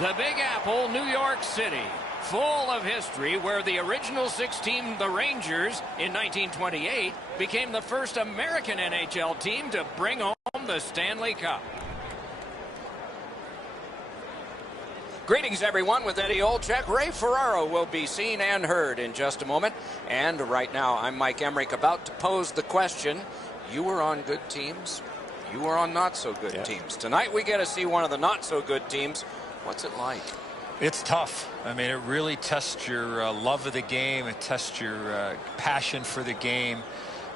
The Big Apple, New York City, full of history, where the original 6 team, the Rangers, in 1928, became the first American NHL team to bring home the Stanley Cup. Greetings, everyone, with Eddie Olczyk. Ray Ferraro will be seen and heard in just a moment. And right now, I'm Mike Emrick, about to pose the question. You were on good teams. You were on not-so-good teams. Tonight, we get to see one of the not-so-good teams. What's it like? It's tough. I mean, it really tests your love of the game. It tests your passion for the game.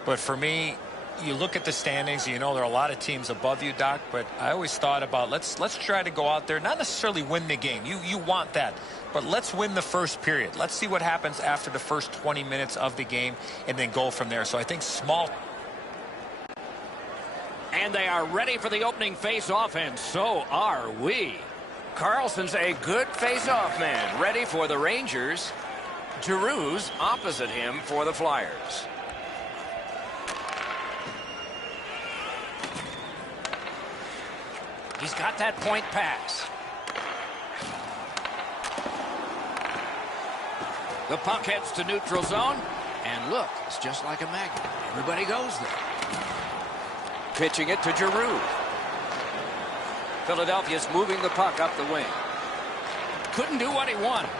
But for me, you look at the standings, you know there are a lot of teams above you, Doc, but I always thought about let's try to go out there, not necessarily win the game. You want that. But let's win the first period. Let's see what happens after the first 20 minutes of the game and then go from there. So I think small. And they are ready for the opening face-off, and so are we. Carlson's a good face-off man, ready for the Rangers. Giroux's opposite him for the Flyers. He's got that point pass. The puck heads to neutral zone, and look, it's just like a magnet. Everybody goes there. Pitching it to Giroux. Philadelphia's moving the puck up the wing. Couldn't do what he wanted.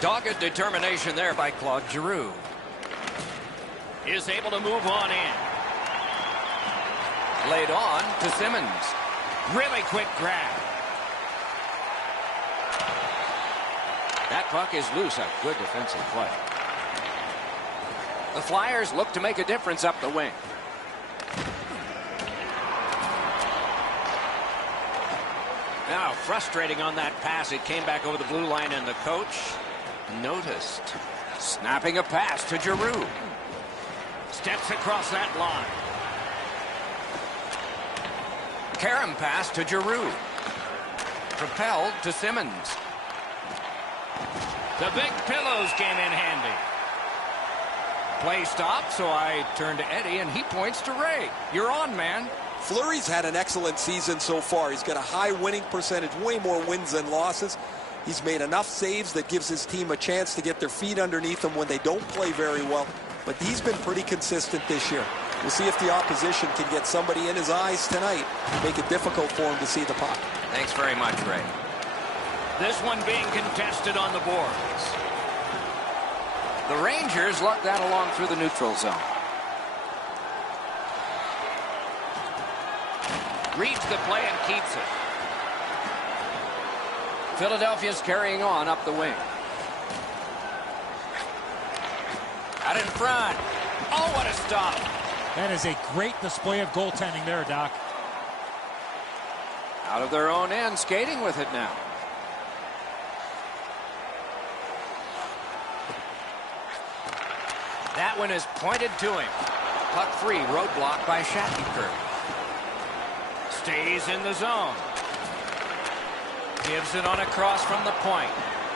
Dogged determination there by Claude Giroux. Is able to move on in. Laid on to Simmons. Really quick grab. That puck is loose. A good defensive play. The Flyers look to make a difference up the wing. Now frustrating on that pass. It came back over the blue line, and the coach noticed. Snapping a pass to Giroux. Steps across that line. Karam pass to Giroux. Propelled to Simmons. The big pillows came in handy. Play stopped, so I turn to Eddie, and he points to Ray. You're on, man. Fleury's had an excellent season so far. He's got a high winning percentage, way more wins than losses. He's made enough saves that gives his team a chance to get their feet underneath them when they don't play very well. But he's been pretty consistent this year. We'll see if the opposition can get somebody in his eyes tonight and make it difficult for him to see the puck. Thanks very much, Ray. This one being contested on the boards. The Rangers luck that along through the neutral zone. Reads the play and keeps it. Philadelphia's carrying on up the wing. Out in front. Oh, what a stop. That is a great display of goaltending there, Doc. Out of their own end, skating with it now. That one is pointed to him. Puck free, roadblock by Shattenkirk. Stays in the zone. Gives it on across from the point.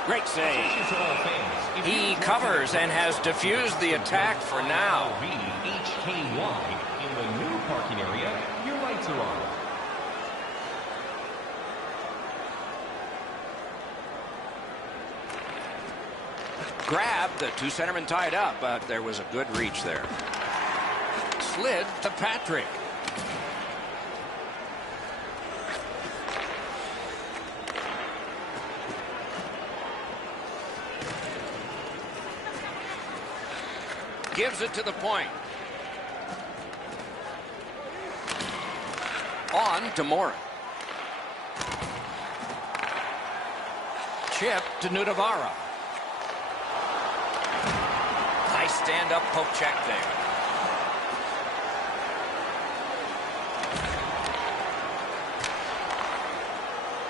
Great save. He covers and has diffused the attack for now. HKY in the new parking area. Your lights are on. Grabbed, the two centermen tied up, but there was a good reach there. Slid to Patrick. Gives it to the point. On to Mora. Chip to Nudavara. Nice stand-up poke check there.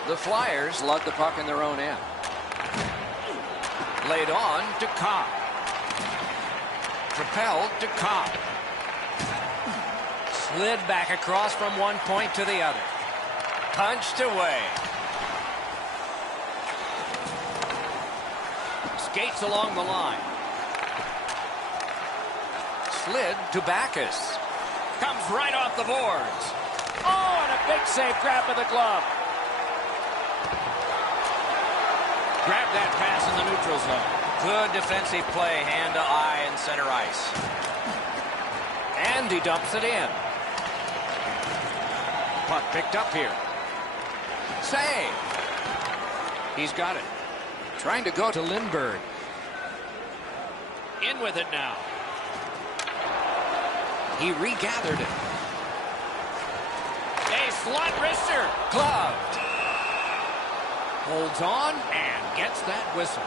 The Flyers lug the puck in their own end. Laid on to Cobb. Propelled to Cobb. Slid back across from one point to the other. Punched away. Skates along the line. Slid to Backus. Comes right off the boards. Oh, and a big save grab with the glove. Grab that pass in the neutral zone. Good defensive play, hand to eye in center ice. And he dumps it in. Puck picked up here. Save. He's got it. Trying to go to Lindbergh. In with it now. He regathered it. A slot wrister. Gloved. Holds on and gets that whistle.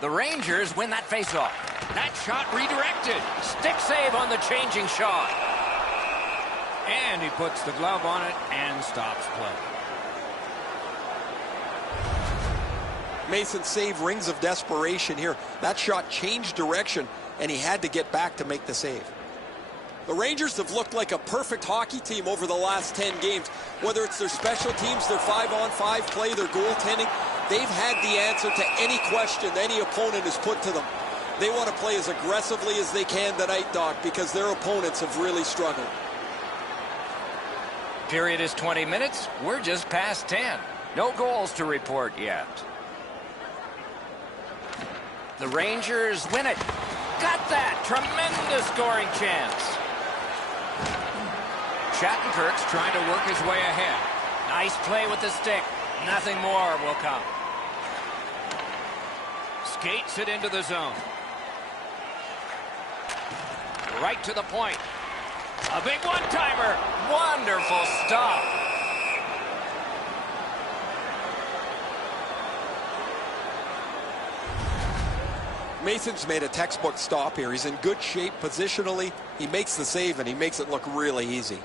The Rangers win that faceoff. That shot redirected. Stick save on the changing shot. And he puts the glove on it and stops play. Mason's save rings of desperation here. That shot changed direction, and he had to get back to make the save. The Rangers have looked like a perfect hockey team over the last 10 games. Whether it's their special teams, their 5-on-5 play, their goaltending, they've had the answer to any question any opponent has put to them. They want to play as aggressively as they can tonight, Doc, because their opponents have really struggled. Period is 20 minutes. We're just past 10. No goals to report yet. The Rangers win it. Got that. Tremendous scoring chance. Shattenkirk's trying to work his way ahead. Nice play with the stick. Nothing more will come. Skates it into the zone. Right to the point. A big one-timer. Wonderful stop. Mason's made a textbook stop here. He's in good shape positionally. He makes the save, and he makes it look really easy.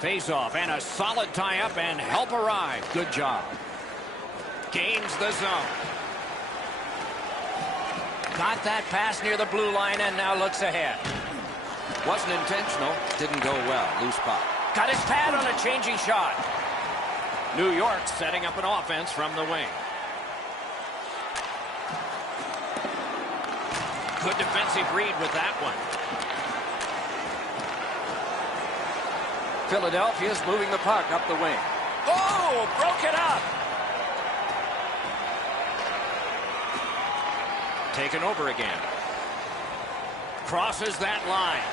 Face-off and a solid tie-up and help arrive. Good job. Gains the zone. Got that pass near the blue line and now looks ahead. Wasn't intentional. Didn't go well. Loose puck. Got his pad on a changing shot. New York setting up an offense from the wing. Good defensive read with that one. Philadelphia's moving the puck up the wing. Oh, broke it up. Taken over again. Crosses that line.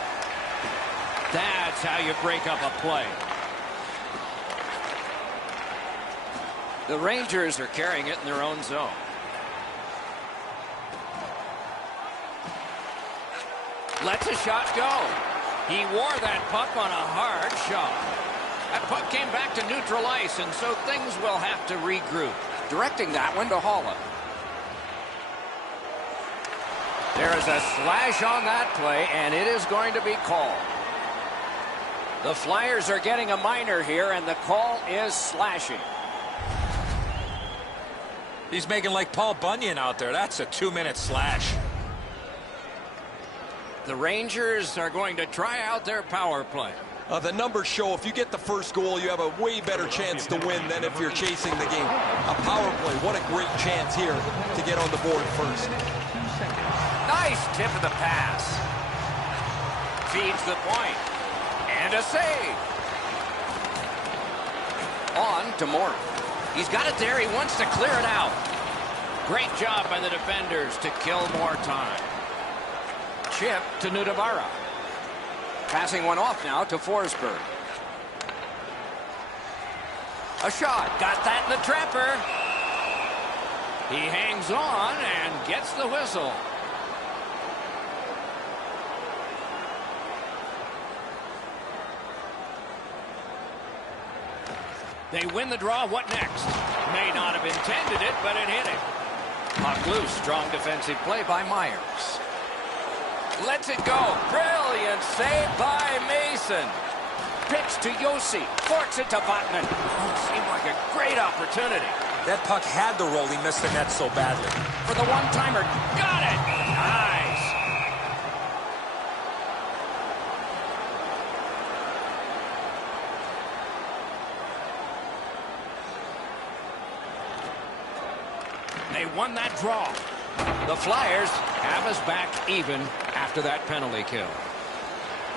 That's how you break up a play. The Rangers are carrying it in their own zone. Lets a shot go. He wore that puck on a hard shot. That puck came back to neutral ice, and so things will have to regroup. Directing that one to Holland. There is a slash on that play, and it is going to be called. The Flyers are getting a minor here, and the call is slashing. He's making like Paul Bunyan out there. That's a 2-minute slash. The Rangers are going to try out their power play. The numbers show if you get the first goal, you have a way better chance to win than if you're chasing the game. A power play, what a great chance here to get on the board first. Nice tip of the pass. Feeds the point. And a save. On to Morton. He's got it there. He wants to clear it out. Great job by the defenders to kill more time. Chip to Nudavara. Passing one off now to Forsberg. A shot. Got that in the trapper. He hangs on and gets the whistle. They win the draw. What next? May not have intended it, but it hit him. Puck loose. Strong defensive play by Myers. Lets it go. Brilliant save by Mason. Pitch to Yossi. Forks it to Vatanen. Oh, seemed like a great opportunity. That puck had to roll. He missed the net so badly. For the one-timer. Got it. Nice. They won that draw. The Flyers have us back even after that penalty kill.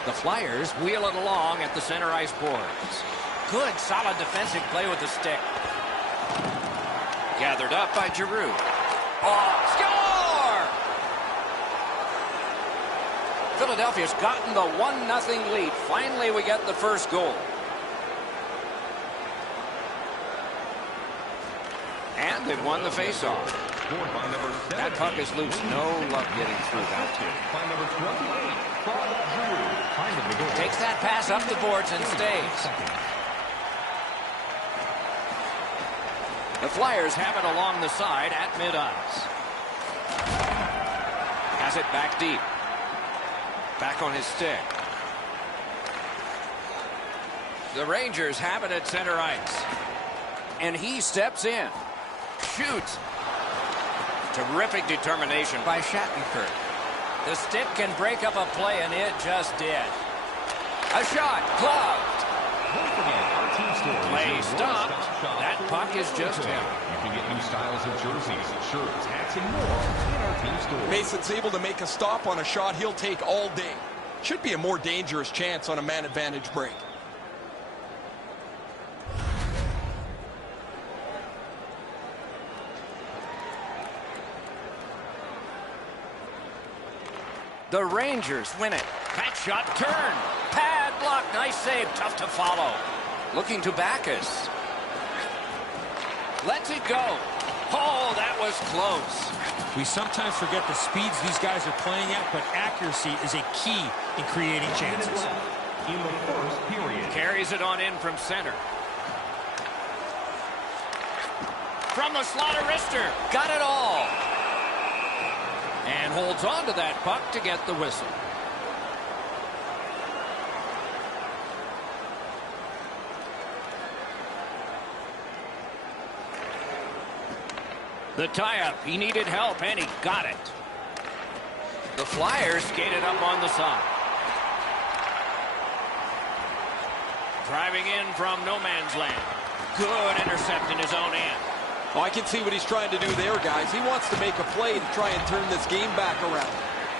The Flyers wheel it along at the center ice boards. Good, solid defensive play with the stick. Gathered up by Giroux. Oh, score! Philadelphia's gotten the 1-0 lead. Finally, we get the first goal. And they've won the faceoff. That puck is loose. No luck getting through that. Takes that pass up the boards and stays. The Flyers have it along the side at mid-ice. Has it back deep. Back on his stick. The Rangers have it at center ice. And he steps in. Shoots. Terrific determination by Shattenkirk. The stick can break up a play, and it just did. A shot, gloved. Play stopped. That puck is just him. You can get new styles of jerseys, shirts, hats, and more in our team store. Mason's able to make a stop on a shot he'll take all day. Should be a more dangerous chance on a man advantage break. The Rangers win it. That shot turned. Pad block. Nice save. Tough to follow. Looking to Backes. Lets it go. Oh, that was close. We sometimes forget the speeds these guys are playing at, but accuracy is a key in creating chances. In the first period. Carries it on in from center. From the slot of wrister. Got it all. And holds on to that puck to get the whistle. The tie-up. He needed help, and he got it. The Flyers skated up on the side. Driving in from no man's land. Good intercept in his own end. Oh, I can see what he's trying to do there, guys. He wants to make a play to try and turn this game back around.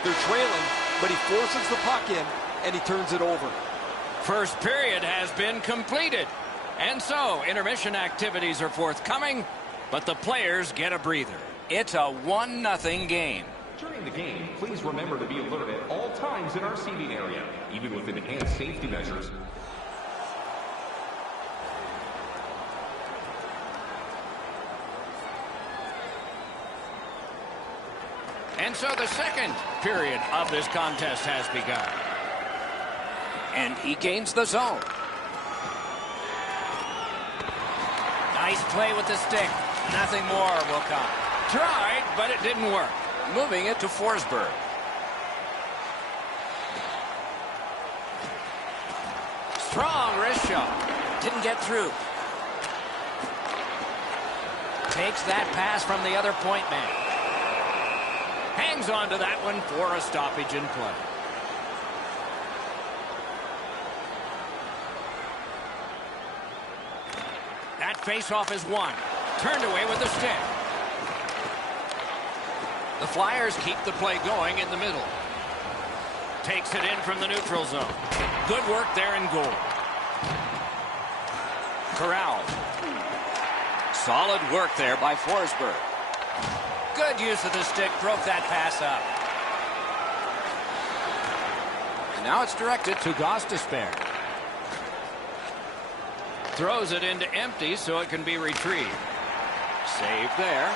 They're trailing, but he forces the puck in, and he turns it over. First period has been completed. And so, intermission activities are forthcoming, but the players get a breather. It's a 1-0 game. During the game, please remember to be alert at all times in our seating area, even with enhanced safety measures. And so the second period of this contest has begun. And he gains the zone. Nice play with the stick. Nothing more will come. Tried, but it didn't work. Moving it to Forsberg. Strong wrist shot. Didn't get through. Takes that pass from the other point man. Hangs on to that one for a stoppage in play. That faceoff is won. Turned away with the stick. The Flyers keep the play going in the middle. Takes it in from the neutral zone. Good work there in goal. Corral. Solid work there by Forsberg. Good use of the stick, broke that pass up. And now it's directed to Gostisbehere. Throws it into empty so it can be retrieved. Save there.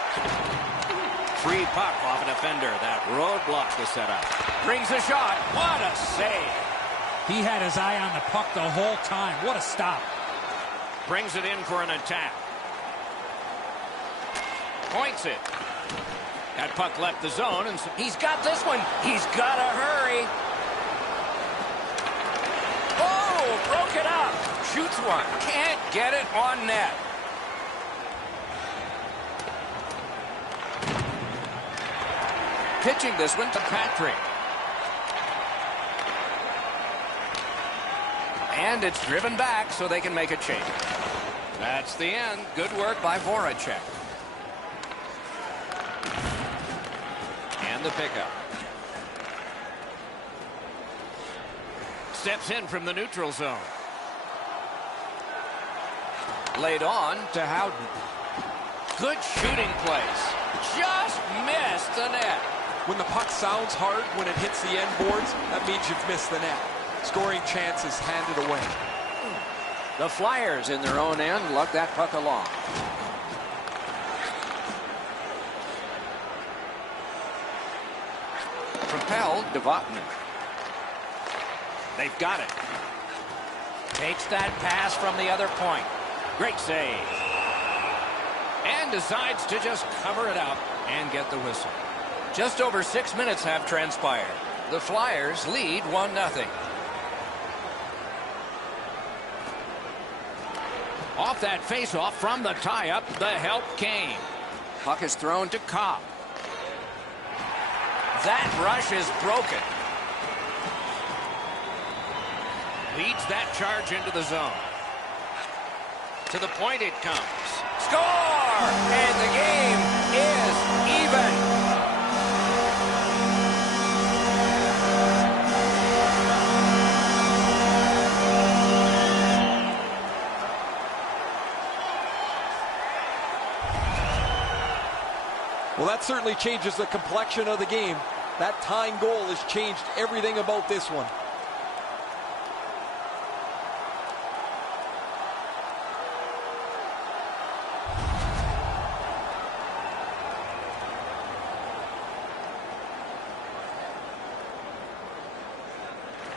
Free puck off a defender. That roadblock was set up. Brings a shot. What a save. He had his eye on the puck the whole time. What a stop. Brings it in for an attack. Points it. That puck left the zone, and he's got this one. He's got to hurry. Oh, broke it up. Shoots one. Can't get it on net. Pitching this one to Patrick. And it's driven back so they can make a change. That's the end. Good work by Voracek. And the pickup. Steps in from the neutral zone. Laid on to Howden. Good shooting place. Just missed the net. When the puck sounds hard, when it hits the end boards, that means you've missed the net. Scoring chances handed away. The Flyers in their own end lug that puck along. Propelled to Vatanen. They've got it. Takes that pass from the other point. Great save. And decides to just cover it up and get the whistle. Just over 6 minutes have transpired. The Flyers lead 1-0. Off that faceoff from the tie-up, the help came. Puck is thrown to Copp. That rush is broken. Leads that charge into the zone. To the point it comes. Score! And the game is even. Well, that certainly changes the complexion of the game. That tying goal has changed everything about this one.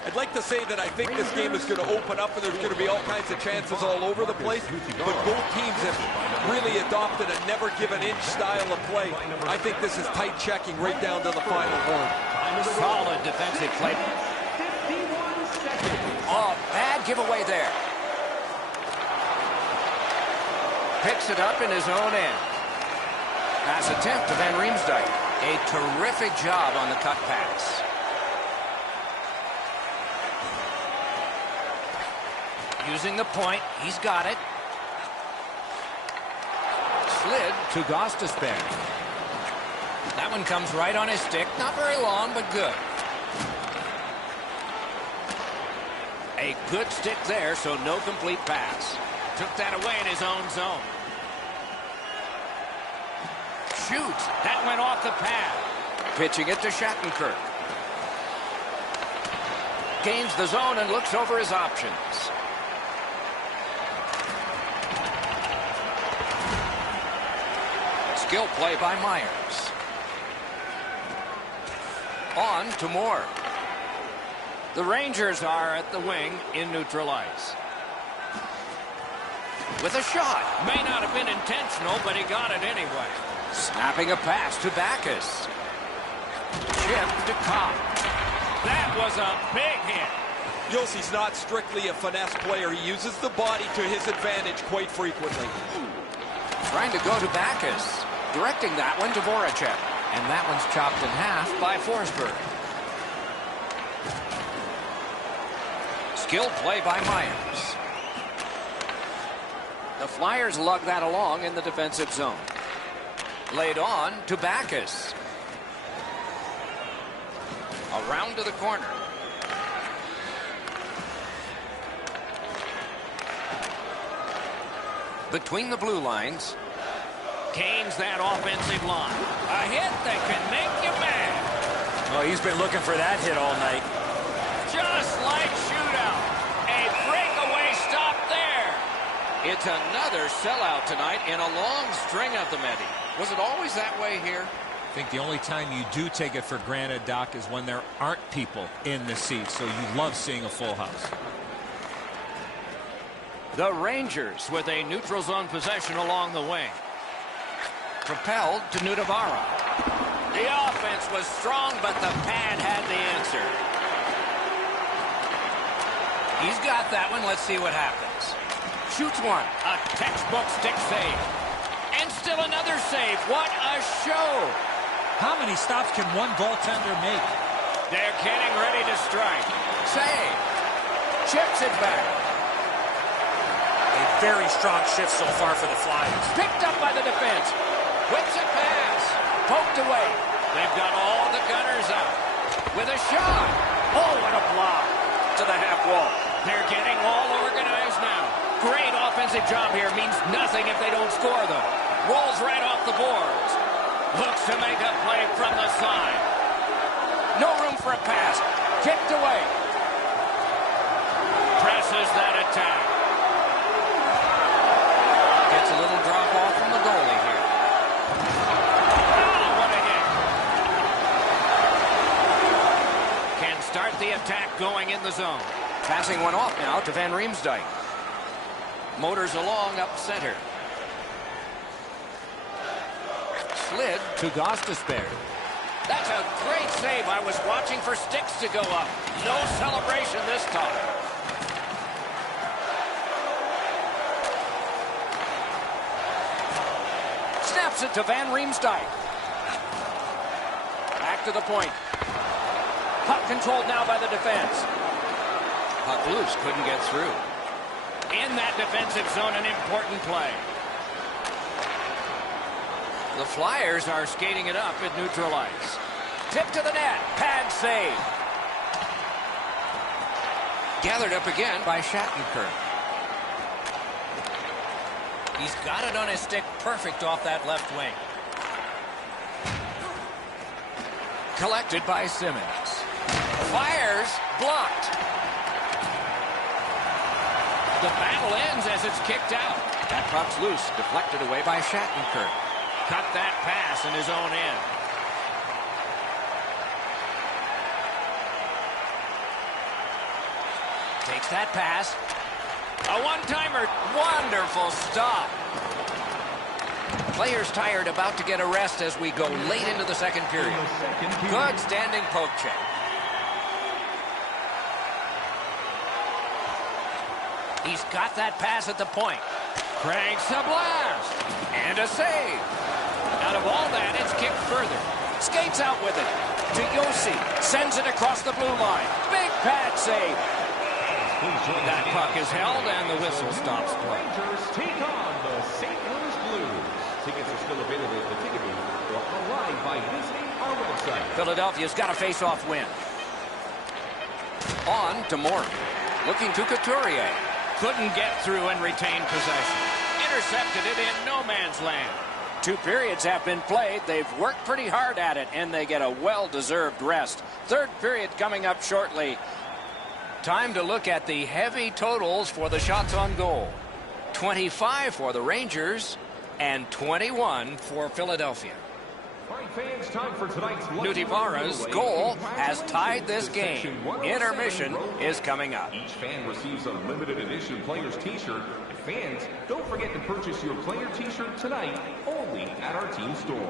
I'd like to say that I think this game is going to open up and there's going to be all kinds of chances all over the place, but both teams have really adopted a never-give-an-inch style of play. I think this is tight checking right down to the final horn. Solid defensive play. Oh, bad giveaway there. Picks it up in his own end. Pass attempt to Van Riemsdyk. A terrific job on the cut pass. Using the point, he's got it. Slid to Gostisbehere. That one comes right on his stick. Not very long, but good. A good stick there, so no complete pass. Took that away in his own zone. Shoots. That went off the pad. Pitching it to Shattenkirk. Gains the zone and looks over his options. Skill play by Myers. On to Moore. The Rangers are at the wing in neutral ice. With a shot. May not have been intentional, but he got it anyway. Snapping a pass to Backes. Chip to Copp. That was a big hit. Yossi's not strictly a finesse player. He uses the body to his advantage quite frequently. Trying to go to Backes. Directing that one to Voracek. And that one's chopped in half by Forsberg. Skill play by Myers. The Flyers lug that along in the defensive zone. Laid on to Backes. Around to the corner. Between the blue lines. Gains that offensive line. A hit that can make you mad. Oh, he's been looking for that hit all night. Just like shootout. A breakaway stop there. It's another sellout tonight in a long string of them, Eddie. Was it always that way here? I think the only time you do take it for granted, Doc, is when there aren't people in the seats, so you love seeing a full house. The Rangers with a neutral zone possession along the wing. Propelled to Nutavara. The offense was strong, but the pad had the answer. He's got that one. Let's see what happens. Shoots one. A textbook stick save. And still another save. What a show. How many stops can one goaltender make? They're getting ready to strike. Save. Chips it back. A very strong shift so far for the Flyers. Picked up by the defense. Whips it pass. Poked away. They've got all the gunners out. With a shot. Oh, what a block. To the half wall. They're getting all organized now. Great offensive job here. Means nothing if they don't score, though. Rolls right off the boards. Looks to make a play from the side. No room for a pass. Kicked away. Presses that attack. Gets a little drop off from the goalie here. Oh, what a hit. Can start the attack going in the zone. Passing one off now to Van Riemsdyk. Motors along up center. Slid to Gostisbehere. That's a great save. I was watching for sticks to go up. No celebration this time. Snaps it to Van Riemsdyk. Back to the point. Puck controlled now by the defense. Puck loose, couldn't get through. In that defensive zone, an important play. The Flyers are skating it up at neutral ice. Tip to the net. Pad save. Gathered up again by Shattenkirk. He's got it on his stick perfect off that left wing. Collected by Simmons. Fires blocked. The battle ends as it's kicked out. That puck's loose. Deflected away by Shattenkirk. Cut that pass in his own end. Takes that pass. A one-timer. Wonderful stop. Players tired, about to get a rest as we go late into the second period. Good standing poke check. He's got that pass at the point. Cranks a blast. And a save. Out of all that, it's kicked further. Skates out with it. To Josi. Sends it across the blue line. Big pad save. That puck is held and the whistle stops play. Rangers take on the St. Louis Blues. Tickets are still available at the ticket booth or online by visiting our website. Philadelphia's got a face-off win. On to Morton. Looking to Couturier. Couldn't get through and retain possession. Intercepted it in no man's land. 2 periods have been played. They've worked pretty hard at it, and they get a well-deserved rest. Third period coming up shortly. Time to look at the heavy totals for the shots on goal. 25 for the Rangers and 21 for Philadelphia. Fans, time for tonight's Nutivaara's goal has tied this game. Intermission is coming up. Each fan receives a limited edition player's t-shirt. And fans, don't forget to purchase your player t-shirt tonight only at our team store.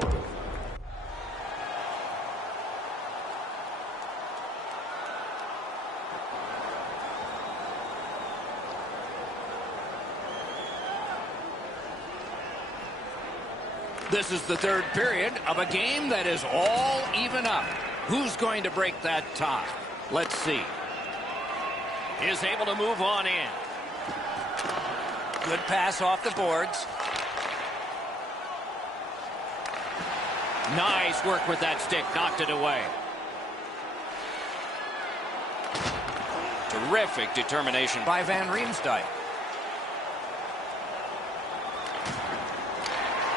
This is the third period of a game that is all even up. Who's going to break that tie? Let's see. Is able to move on in. Good pass off the boards. Nice work with that stick. Knocked it away. Terrific determination by Van Riemsdyk.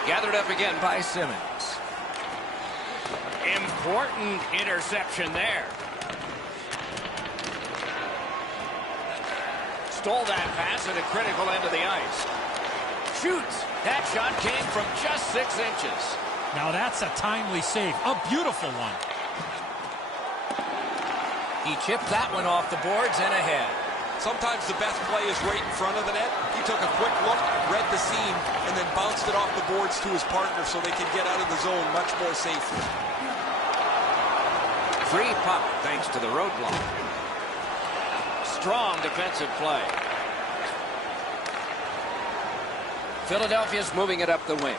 Gathered up again by Simmons. Important interception there. Stole that pass at a critical end of the ice. Shoots. That shot came from just 6 inches. Now that's a timely save. A beautiful one. He chipped that one off the boards and ahead. Sometimes the best play is right in front of the net. He took a quick look, read the seam, and then bounced it off the boards to his partner so they could get out of the zone much more safely. Free puck thanks to the roadblock. Strong defensive play. Philadelphia's moving it up the wing.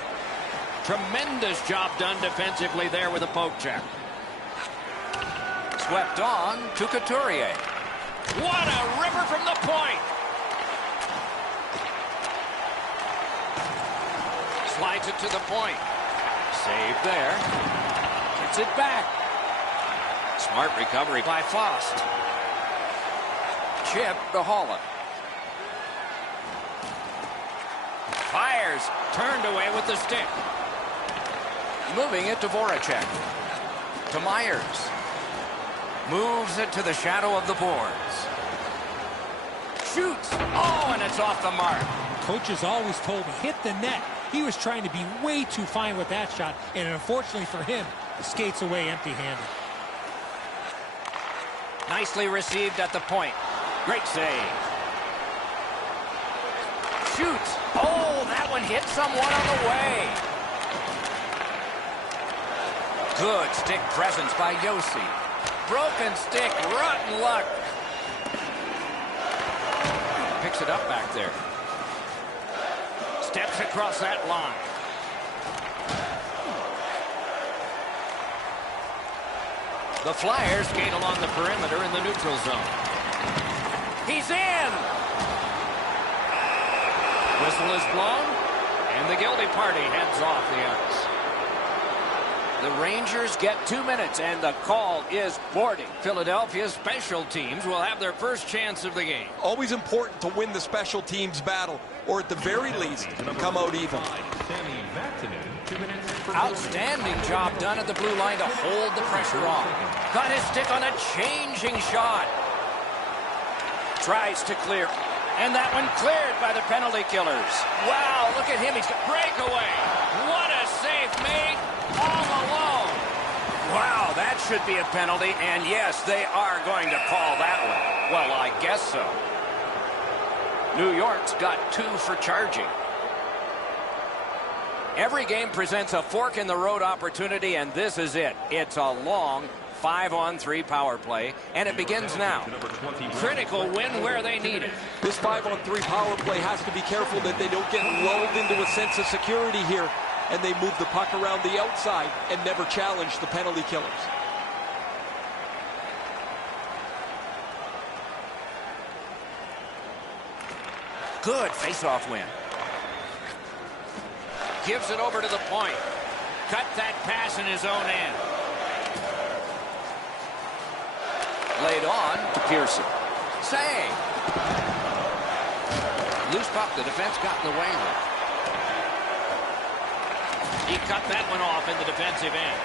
Tremendous job done defensively there with a poke check. Swept on to Couturier. What a ripper from the point. Slides it to the point. Save there. Gets it back. Smart recovery by Fost. Chip to Holland. Fires. Turned away with the stick. Moving it to Voracek. To Myers. Moves it to the shadow of the boards. Shoots. Oh, and it's off the mark. Coach is always told hit the net. He was trying to be way too fine with that shot, and unfortunately for him, he skates away empty-handed. Nicely received at the point. Great save. Shoots. Oh, that one hit someone on the way. Good stick presence by Josi. Broken stick, rotten luck. Picks it up back there. Steps across that line. The Flyers skate along the perimeter in the neutral zone. He's in! Whistle is blown, and the guilty party heads off the ice. The Rangers get 2 minutes, and the call is boarding. Philadelphia's special teams will have their first chance of the game. Always important to win the special teams battle, or at the very least, come out even. Outstanding job done at the blue line to hold the pressure on. Got his stick on a changing shot. Tries to clear. And that one cleared by the penalty killers. Wow, look at him. He's got breakaway. What a save made all alone. Wow, that should be a penalty. And yes, they are going to call that one. Well, I guess so. New York's got 2 for charging. Every game presents a fork-in-the-road opportunity, and this is it. It's a long 5-on-3 power play, and it begins now. Critical win where they need it. This 5-on-3 power play has to be careful that they don't get lulled into a sense of security here, and they move the puck around the outside and never challenge the penalty killers. Good face-off win. Gives it over to the point. Cut that pass in his own end. Laid on to Pearson. Save. Loose puck, the defense got in the way with. He cut that one off in the defensive end.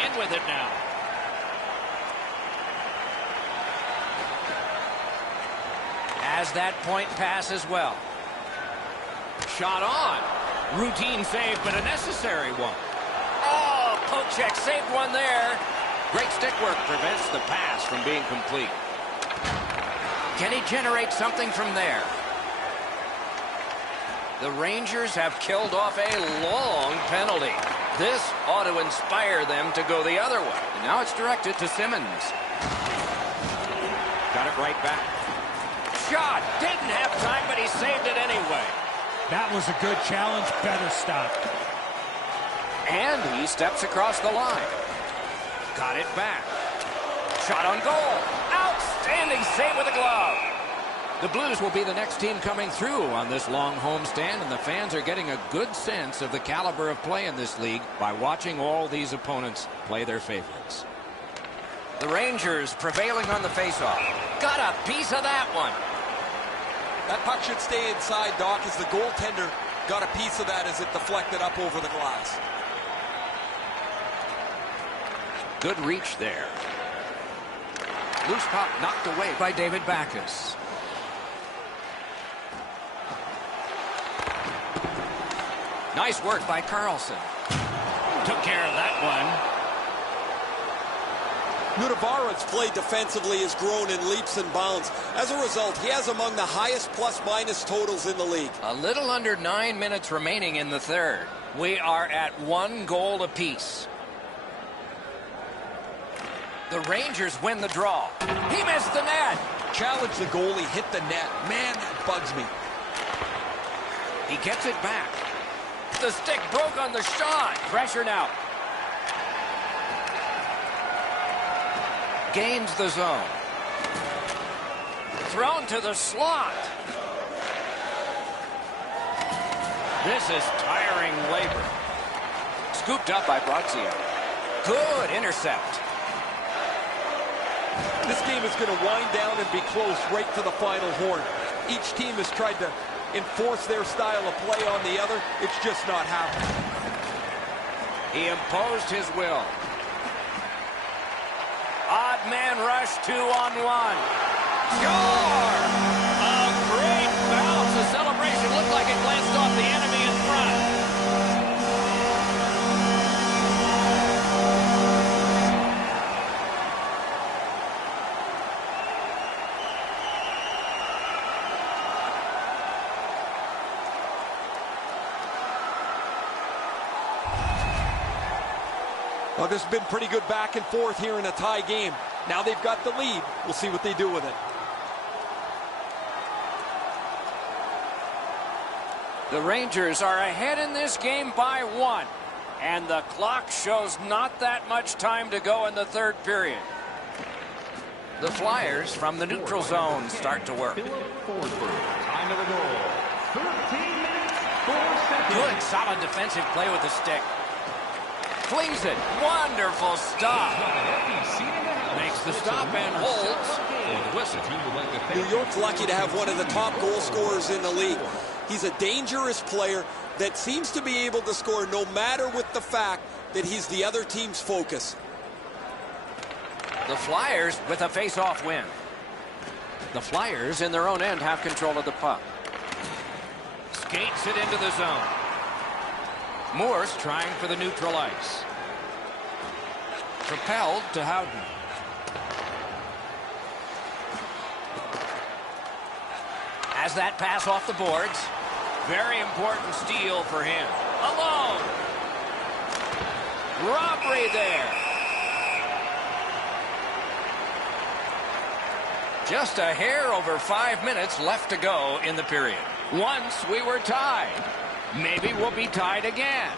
In with it now. Has that point pass as well. Shot on. Routine save, but a necessary one. Oh, Pochek saved one there. Great stick work prevents the pass from being complete. Can he generate something from there? The Rangers have killed off a long penalty. This ought to inspire them to go the other way. And now it's directed to Simmons. Got it right back. Shot. Didn't have time, but he saved it anyway. That was a good challenge. Better stop. And he steps across the line. Got it back. Shot on goal. Outstanding save with a glove. The Blues will be the next team coming through on this long homestand, and the fans are getting a good sense of the caliber of play in this league by watching all these opponents play their favorites. The Rangers prevailing on the faceoff. Got a piece of that one. That puck should stay inside, Doc, as the goaltender got a piece of that as it deflected up over the glass. Good reach there. Loose puck knocked away by David Backes. Nice work by Carlson. Took care of that one. Nunavara's play defensively has grown in leaps and bounds. As a result, he has among the highest plus-minus totals in the league. A little under 9 minutes remaining in the third. We are at 1 goal apiece. The Rangers win the draw. He missed the net. Challenge the goalie, hit the net. Man, that bugs me. He gets it back. The stick broke on the shot. Pressure now. Gains the zone. Thrown to the slot. This is tiring labor. Scooped up by Brazia. Good intercept. This game is going to wind down and be close right to the final horn. Each team has tried to enforce their style of play on the other. It's just not happening. He imposed his will. Odd man rush, 2-on-1. Score! A great bounce. The celebration looked like it glanced off the enemy in front. Well, this has been pretty good back and forth here in a tie game. Now they've got the lead. We'll see what they do with it. The Rangers are ahead in this game by 1. And the clock shows not that much time to go in the third period. The Flyers from the neutral zone start to work. Time of the goal. 13 minutes, 4 seconds. Good, solid defensive play with the stick. Flings it. Wonderful stop. Makes the stop and holds. Whistle. New York's lucky to have one of the top goal scorers in the league. He's a dangerous player that seems to be able to score no matter with the fact that he's the other team's focus. The Flyers with a face-off win. The Flyers in their own end have control of the puck. Skates it into the zone. Morse trying for the neutral ice. Propelled to Howden. Has that pass off the boards. Very important steal for him. Alone. Robbery there. Just a hair over 5 minutes left to go in the period. Once we were tied. Maybe we'll be tied again.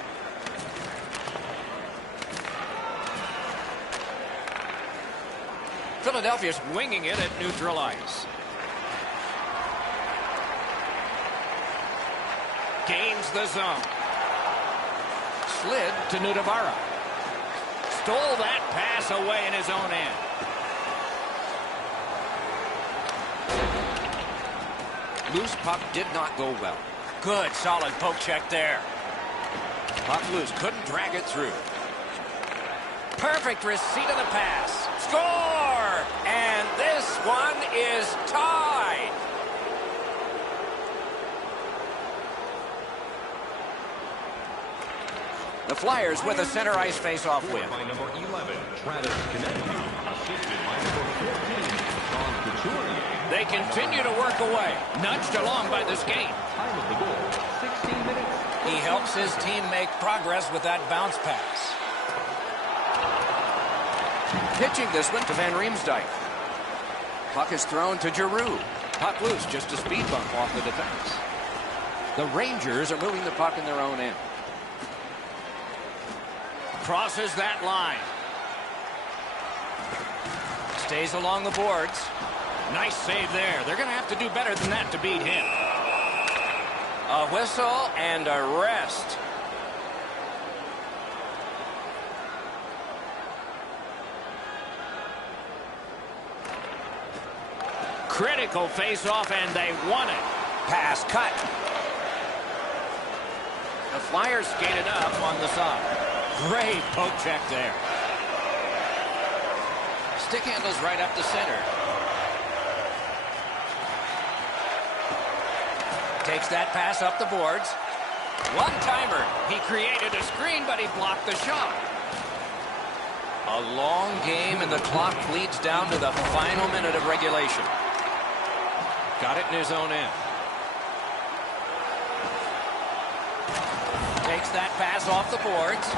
Philadelphia's winging it at neutral ice. Gains the zone. Slid to Nudavara. Stole that pass away in his own end. Loose puck did not go well. Good, solid poke check there. Puck loose, couldn't drag it through. Perfect receipt of the pass. Score! And this one is tied. The Flyers with a center ice face-off win. By number 11, Travis Konecny, assisted by number 14, Sean Couturier. They continue to work away, nudged along by the skate. Time of the goal, 16 minutes. He helps his team make progress with that bounce pass. Pitching this one to Van Riemsdyk. Puck is thrown to Giroux. Puck loose, just a speed bump off the defense. The Rangers are moving the puck in their own end. Crosses that line. Stays along the boards. Nice save there. They're going to have to do better than that to beat him. A whistle and a rest. Critical face-off, and they won it. Pass cut. The Flyers skated up on the side. Great poke check there. Stick handles right up the center. Takes that pass up the boards. One-timer. He created a screen, but he blocked the shot. A long game, and the clock bleeds down to the final minute of regulation. Got it in his own end. Takes that pass off the boards.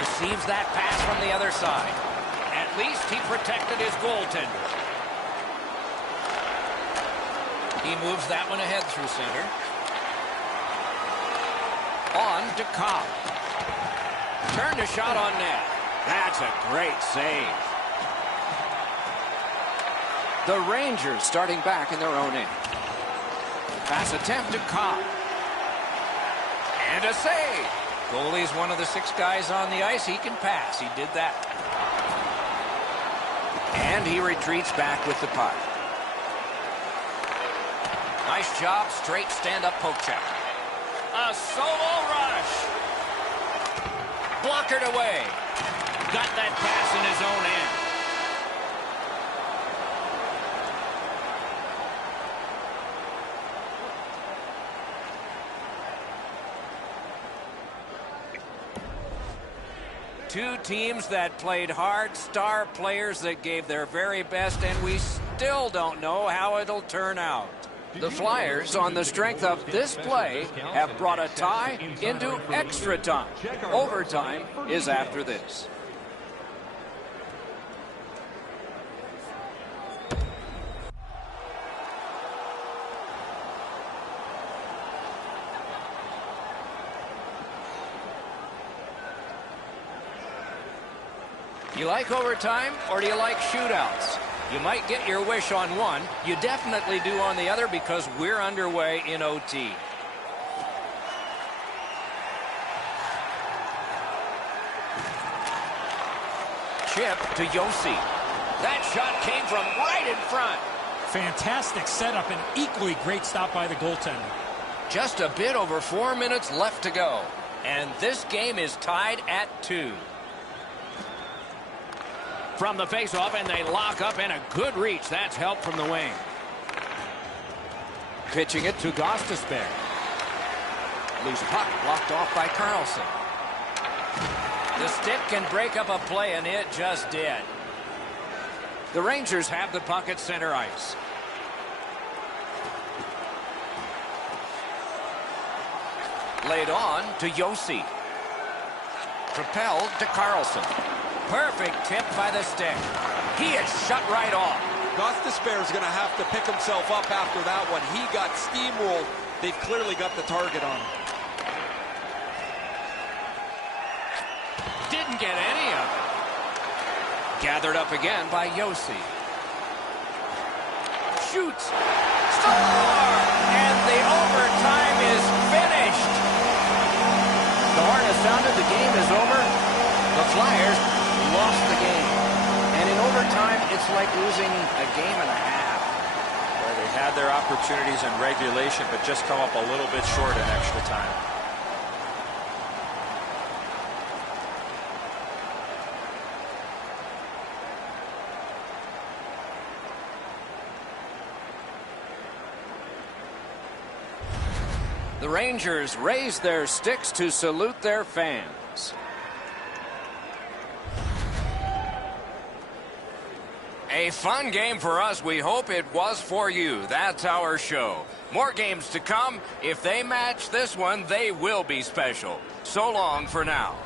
Receives that pass from the other side. At least he protected his goaltender. He moves that one ahead through center. On to Cobb. Turned a shot on net. That's a great save. The Rangers starting back in their own end. Pass attempt to Cobb. And a save. Goalie's one of the 6 guys on the ice. He can pass. He did that. And he retreats back with the puck. Nice job. Straight stand-up poke check. A solo rush. Blockered away. Got that pass in his own end. Two teams that played hard, star players that gave their very best, and we still don't know how it'll turn out. The Flyers, on the strength of this play, have brought a tie into extra time. Overtime is after this. You like overtime, or do you like shootouts? You might get your wish on one. You definitely do on the other, because we're underway in OT. Chip to Josi. That shot came from right in front. Fantastic setup and equally great stop by the goaltender. Just a bit over 4 minutes left to go. And this game is tied at 2. From the faceoff, and they lock up, and a good reach. That's help from the wing. Pitching it to Gostisbehere. Loose puck blocked off by Carlson. The stick can break up a play, and it just did. The Rangers have the puck at center ice. Laid on to Josi. Propelled to Carlson. Perfect tip by the stick. He is shut right off. Gostisbehere is going to have to pick himself up after that one. He got steamrolled. They've clearly got the target on him. Didn't get any of it. Gathered up again by Josi. Shoots. Score! And the overtime is finished. The horn has sounded. The game is over. The Flyers lost the game. And in overtime, it's like losing a game and a half. Where they had their opportunities in regulation, but just come up a little bit short in extra time. The Rangers raise their sticks to salute their fans. A fun game for us. We hope it was for you. That's our show. More games to come. If they match this one, they will be special. So long for now.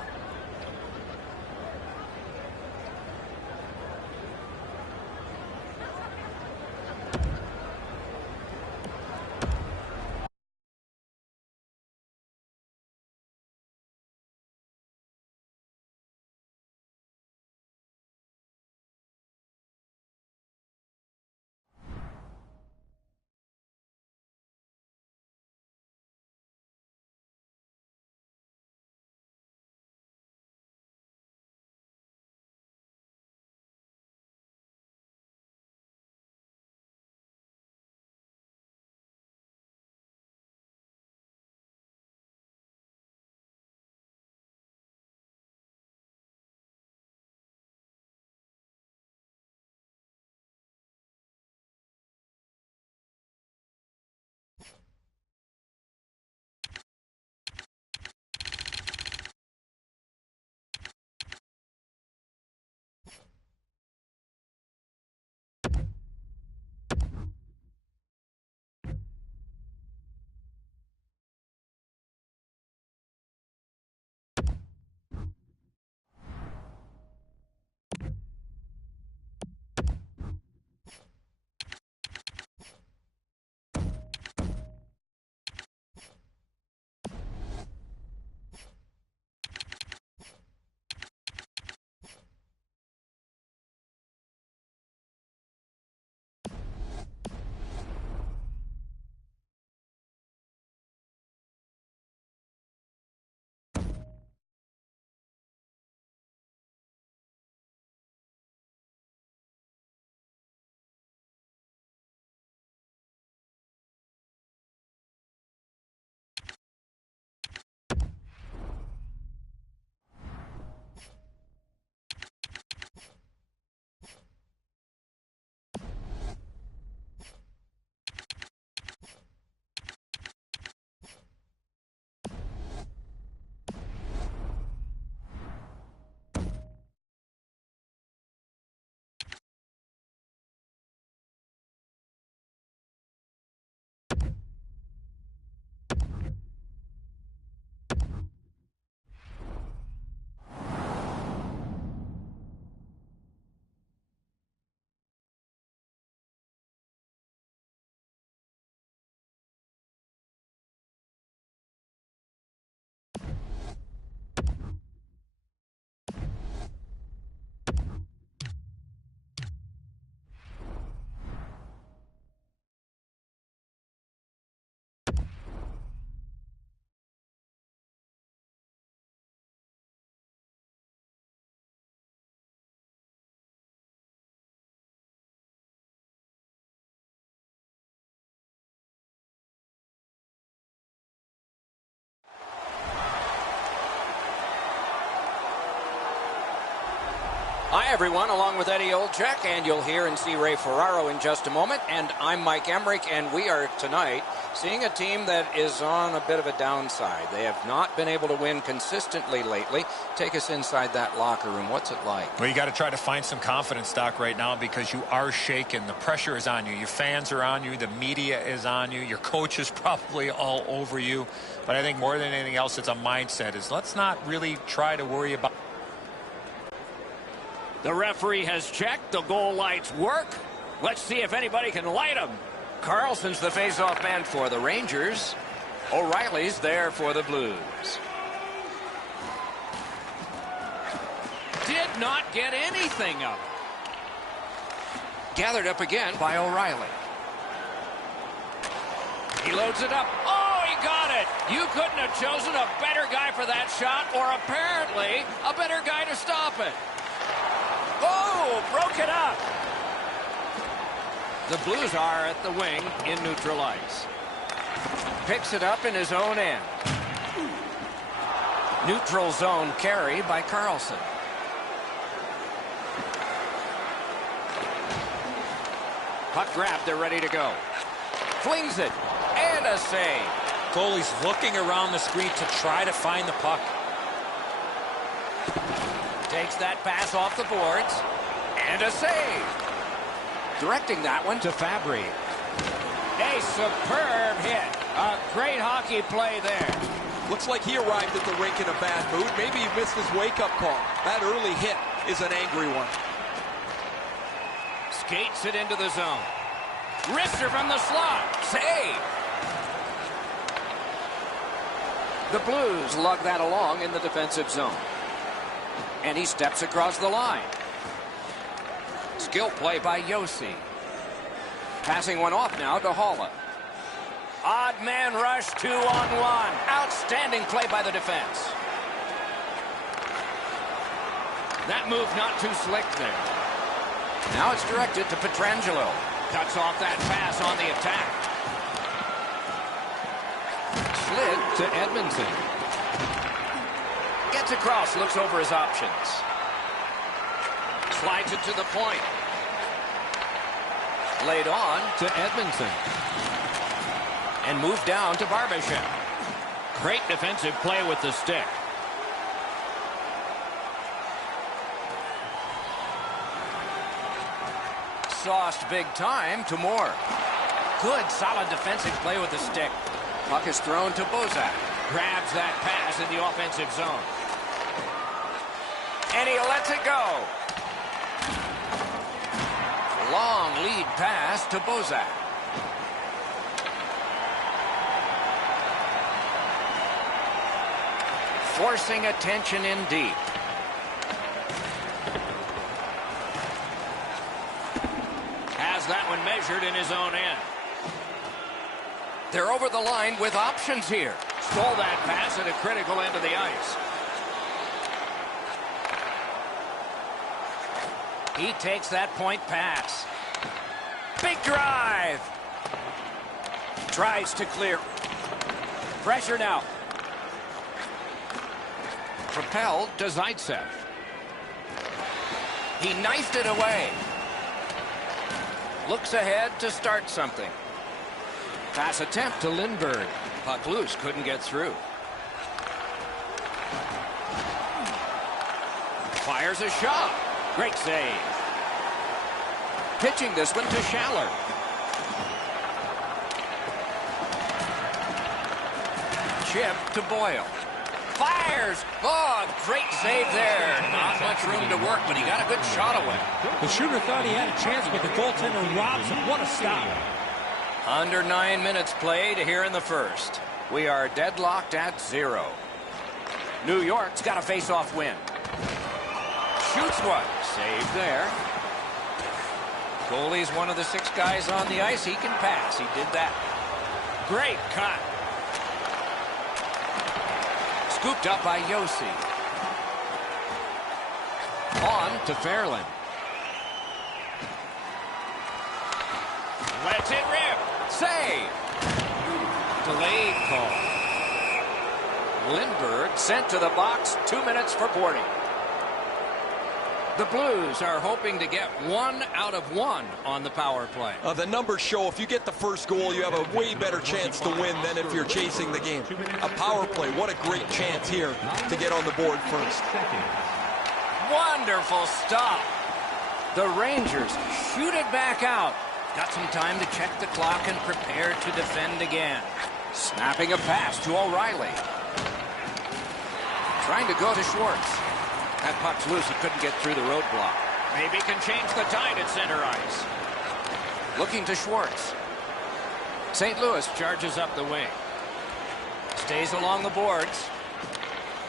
Hi, everyone, along with Eddie Olczyk, and you'll hear and see Ray Ferraro in just a moment. And I'm Mike Emrick, and we are tonight seeing a team that is on a bit of a downside. They have not been able to win consistently lately. Take us inside that locker room. What's it like? Well, you got to try to find some confidence, Doc, right now, because you are shaken. The pressure is on you. Your fans are on you. The media is on you. Your coach is probably all over you. But I think more than anything else, it's a mindset. Is let's not really try to worry about. The referee has checked. The goal lights work. Let's see if anybody can light them. Carlson's the face-off man for the Rangers. O'Reilly's there for the Blues. Did not get anything up. Gathered up again by O'Reilly. He loads it up. Oh, he got it. You couldn't have chosen a better guy for that shot, or apparently a better guy to stop it. Oh, broke it up. The Blues are at the wing in neutral ice. Picks it up in his own end. Neutral zone carry by Carlson. Puck grab, they're ready to go. Flings it, and a save. Goalie's looking around the screen to try to find the puck. Takes that pass off the boards, and a save. Directing that one to Fabry. A superb hit. A great hockey play there. Looks like he arrived at the rink in a bad mood. Maybe he missed his wake-up call. That early hit is an angry one. Skates it into the zone. Wrister from the slot. Save. The Blues lug that along in the defensive zone. And he steps across the line. Skill play by Josi. Passing one off now to Haula. Odd man rush, 2-on-1. Outstanding play by the defense. That move not too slick there. Now it's directed to Pietrangelo. Cuts off that pass on the attack. Slid to Edmondson. Gets across, looks over his options. Slides it to the point. Laid on to Edmondson. And moved down to Barbashev. Great defensive play with the stick. Sauced big time to Moore. Good, solid defensive play with the stick. Puck is thrown to Bozak. Grabs that pass in the offensive zone. And he lets it go. Long lead pass to Bozak. Forcing attention in deep. Has that one measured in his own end. They're over the line with options here. Stole that pass at a critical end of the ice. He takes that point pass. Big drive. Tries to clear. Pressure now. Propelled to Zaitsev. He knifed it away. Looks ahead to start something. Pass attempt to Lindbergh. Puck loose, couldn't get through. Fires a shot. Great save. Pitching this one to Schaller. Chip to Boyle. Fires. Oh, great save there. Not much room to work, but he got a good shot away. The shooter thought he had a chance, but the goaltender robs him. What a stop. Under 9 minutes played here in the first. We are deadlocked at 0. New York's got a face-off win. Shoots one. Saved there. Goalie's one of the 6 guys on the ice. He can pass. He did that. Great cut. Scooped up by Josi. On to Fairland. Lets it rip. Save. Delayed call. Lindbergh sent to the box. 2 minutes for boarding. The Blues are hoping to get 1 out of 1 on the power play. The numbers show if you get the first goal, you have a way better chance to win than if you're chasing the game. A power play, what a great chance here to get on the board first. Wonderful stop. The Rangers shoot it back out. Got some time to check the clock and prepare to defend again. Snapping a pass to O'Reilly. Trying to go to Schwartz. That puck's loose. He couldn't get through the roadblock. Maybe can change the tide at center ice. Looking to Schwartz. St. Louis charges up the wing. Stays along the boards.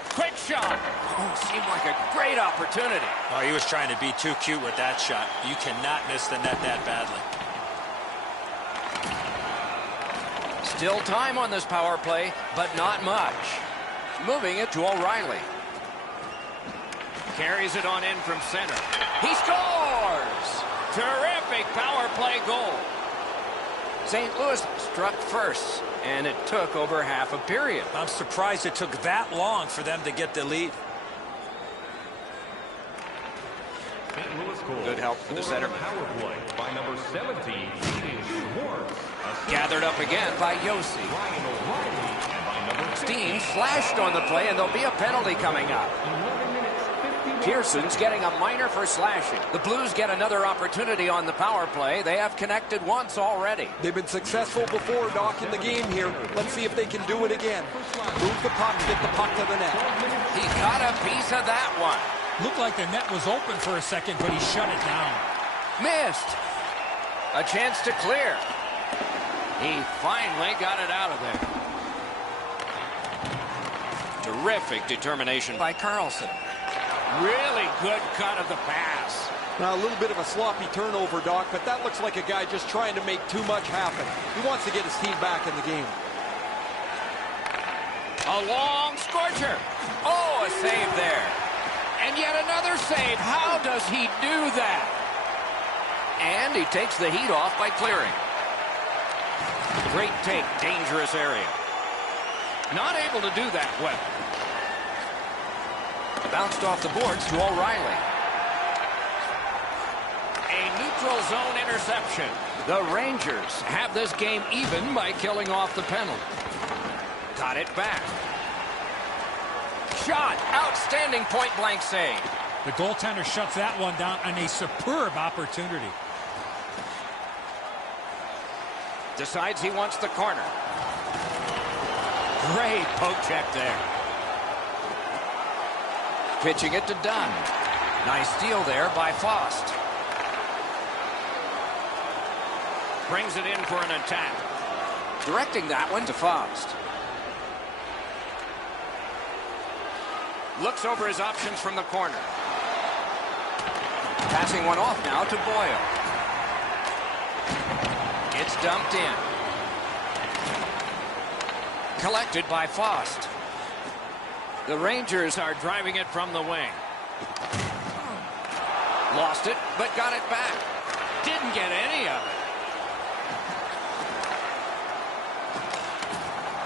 Quick shot. Oh, seemed like a great opportunity. Oh, he was trying to be too cute with that shot. You cannot miss the net that badly. Still time on this power play, but not much. Moving it to O'Reilly. Carries it on in from center. He scores! Terrific power play goal. St. Louis struck first, and it took over half a period. I'm surprised it took that long for them to get the lead. St. Louis goal. Good help for the centerman. Power play by number 17, Schwartz. Gathered up again by Yossi. Ryan O'Reilly, and by number 15, Steen slashed on the play, and there'll be a penalty coming up. 11 minutes, 50 Pearson's getting a minor for slashing. The Blues get another opportunity on the power play. They have connected once already. They've been successful before, Doc, in the game here. Let's see if they can do it again. Move the puck, get the puck to the net. He got a piece of that one. Looked like the net was open for a second, but he shut it down. Missed. A chance to clear. He finally got it out of there. Terrific determination by Carlson. Really good cut of the pass. Now, a little bit of a sloppy turnover, Doc, but that looks like a guy just trying to make too much happen. He wants to get his team back in the game. A long scorcher. Oh, a save there. And yet another save. How does he do that? And he takes the heat off by clearing. Great take, dangerous area. Not able to do that well. Bounced off the boards to O'Reilly. A neutral zone interception. The Rangers have this game even by killing off the penalty. Got it back. Shot. Outstanding point-blank save. The goaltender shuts that one down on a superb opportunity. Decides he wants the corner. Great poke check there. Pitching it to Dunn. Nice steal there by Fost. Brings it in for an attack. Directing that one to Fost. Looks over his options from the corner. Passing one off now to Boyle. It's dumped in. Collected by Fost. The Rangers are driving it from the wing. Lost it, but got it back. Didn't get any of it.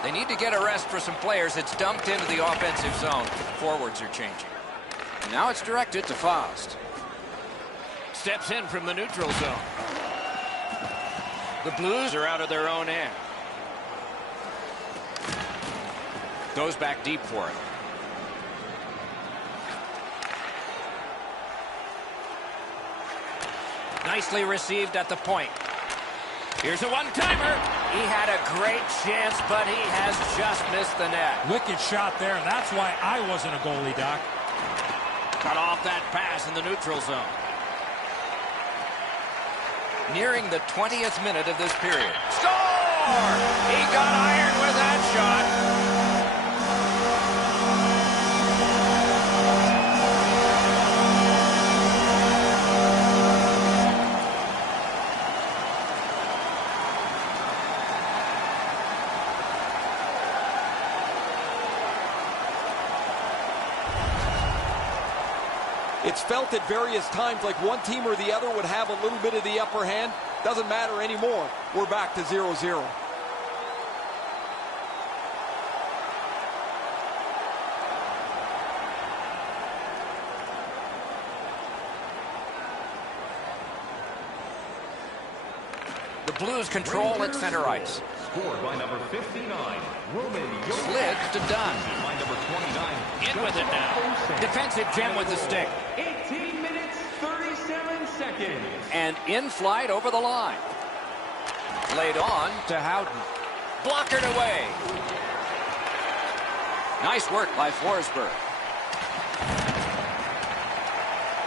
They need to get a rest for some players. It's dumped into the offensive zone. Forwards are changing. And now it's directed to Fost. Steps in from the neutral zone. The Blues are out of their own end. Goes back deep for it. Nicely received at the point. Here's a one-timer. He had a great chance, but he has just missed the net. Wicked shot there. That's why I wasn't a goalie, Doc. Cut off that pass in the neutral zone. Nearing the 20th minute of this period. Score! He got iron with that shot. It's felt at various times like one team or the other would have a little bit of the upper hand. Doesn't matter anymore. We're back to 0-0. Blues control at center ice. Scored by number 59, Roman Jokic. Slids to Dunn. By number 29. In with it now. Defensive gem with the stick. 18 minutes, 37 seconds. And in flight over the line. Laid on to Howden. Blockered away. Nice work by Forsberg.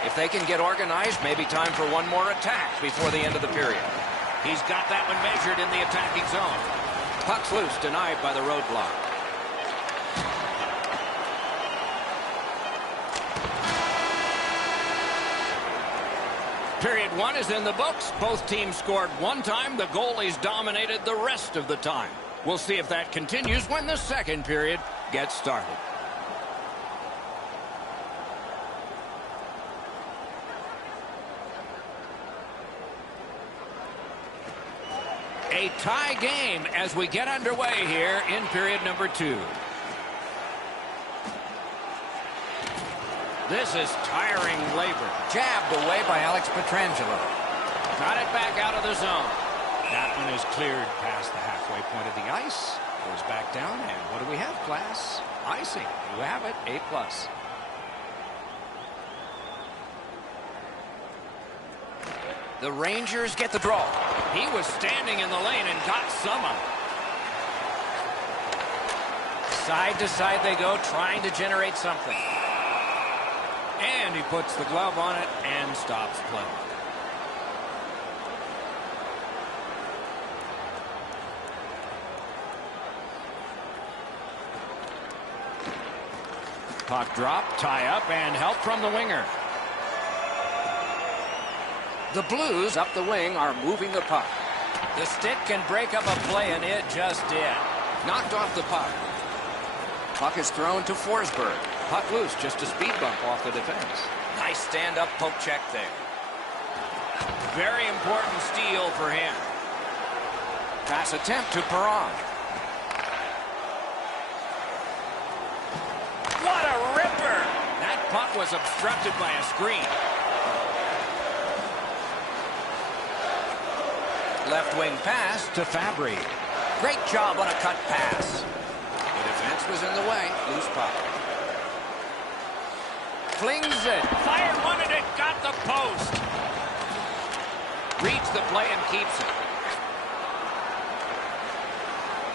If they can get organized, maybe time for one more attack before the end of the period. He's got that one measured in the attacking zone. Puck's loose, denied by the roadblock. Period one is in the books. Both teams scored one time. The goalies dominated the rest of the time. We'll see if that continues when the second period gets started. A tie game as we get underway here in period number 2. This is tiring labor. Jabbed away by Alex Pietrangelo. Got it back out of the zone. That one is cleared past the halfway point of the ice. Goes back down, and what do we have, class? Icing. You have it, A+. The Rangers get the draw. He was standing in the lane and got some of it. Side to side they go, trying to generate something. And he puts the glove on it and stops play. Puck drop, tie up, and help from the winger. The Blues up the wing are moving the puck. The stick can break up a play, and it just did. Knocked off the puck. Puck is thrown to Forsberg. Puck loose, just a speed bump off the defense. Nice stand-up poke check there. Very important steal for him. Pass attempt to Perron. What a ripper! That puck was obstructed by a screen. Left wing pass to Fabry. Great job on a cut pass. The defense was in the way. Loose puck. Flings it. Fired, wanted it. Got the post. Reads the play and keeps it.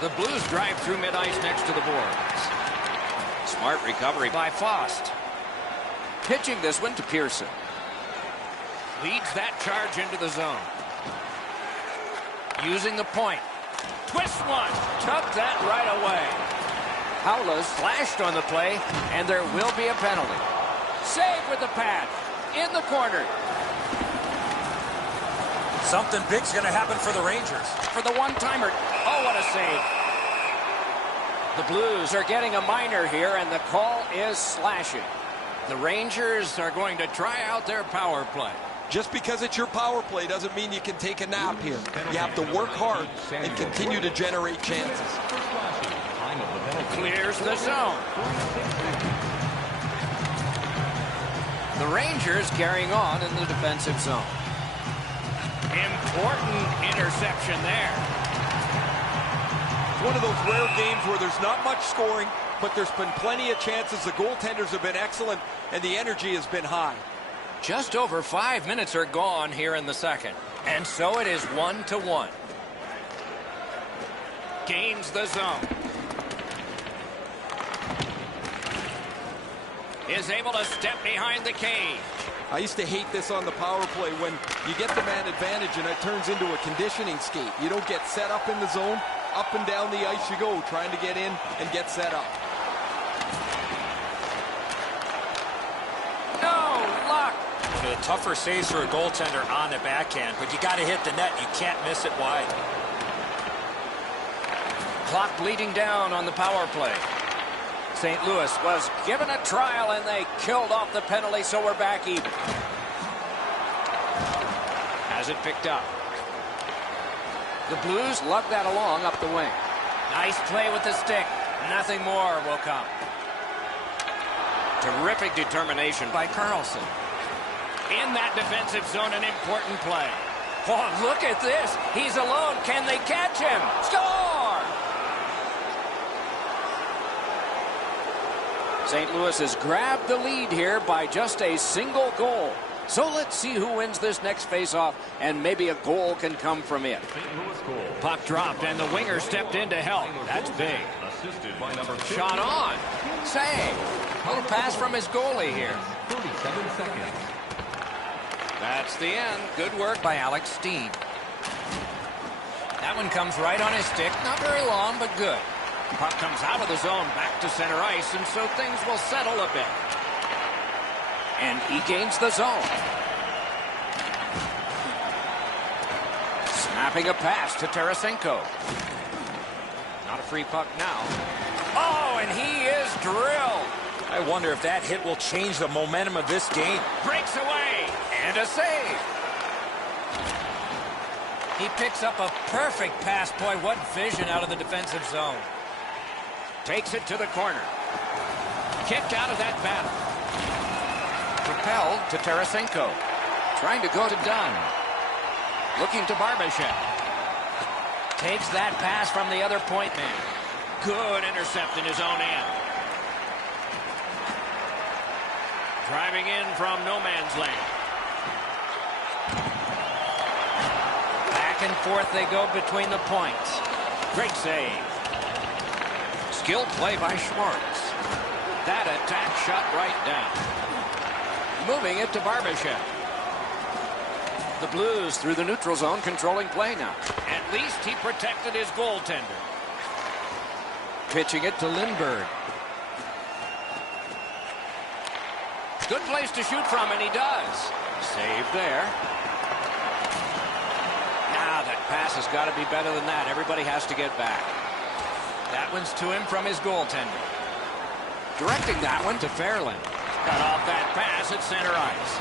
The Blues drive through mid-ice next to the boards. Smart recovery by Fost. Pitching this one to Pearson. Leads that charge into the zone. Using the point. Twist one. Took that right away. Haula slashed on the play, and there will be a penalty. Save with the pad. In the corner. Something big's going to happen for the Rangers. For the one-timer. Oh, what a save. The Blues are getting a minor here, and the call is slashing. The Rangers are going to try out their power play. Just because it's your power play doesn't mean you can take a nap here. You have to work hard and continue to generate chances. Clears the zone. The Rangers carrying on in the defensive zone. Important interception there. It's one of those rare games where there's not much scoring, but there's been plenty of chances. The goaltenders have been excellent, and the energy has been high. Just over 5 minutes are gone here in the second. And so it is 1-1. Gains the zone. Is able to step behind the cage. I used to hate this on the power play when you get the man advantage and it turns into a conditioning skate. You don't get set up in the zone. Up and down the ice you go, trying to get in and get set up. No luck. One of the tougher saves for a goaltender on the backhand, but you got to hit the net. You can't miss it wide. Clock bleeding down on the power play. St. Louis was given a trial, and they killed off the penalty, so we're back even. Has it picked up. The Blues lug that along up the wing. Nice play with the stick. Nothing more will come. Terrific determination by Karlsson. In that defensive zone, an important play. Oh, look at this. He's alone. Can they catch him? Score! St. Louis has grabbed the lead here by just a single goal. So let's see who wins this next face-off, and maybe a goal can come from it. Puck dropped, and the winger stepped in to help. That's big. Shot on. Save. Little pass from his goalie here. 37 seconds. That's the end. Good work by Alex Steen. That one comes right on his stick. Not very long, but good. Puck comes out of the zone back to center ice, and so things will settle a bit. And he gains the zone. Snapping a pass to Tarasenko. Not a free puck now. Oh, and he is drilled. I wonder if that hit will change the momentum of this game. Breaks away. And a save. He picks up a perfect pass. Boy, what vision out of the defensive zone. Takes it to the corner. Kicked out of that battle. Propelled to Tarasenko. Trying to go to Dunn. Looking to Barbashev. Takes that pass from the other point man. Good intercept in his own end. Driving in from no man's land. Back and forth they go between the points. Great save. Skilled play by Schwartz. That attack shot right down. Moving it to Barbashev. The Blues through the neutral zone, controlling play now. At least he protected his goaltender. Pitching it to Lindbergh. Good place to shoot from, and he does. Save there. Now that pass has got to be better than that. Everybody has to get back. That one's to him from his goaltender. Directing that one to Fairland. Got off that pass at center ice.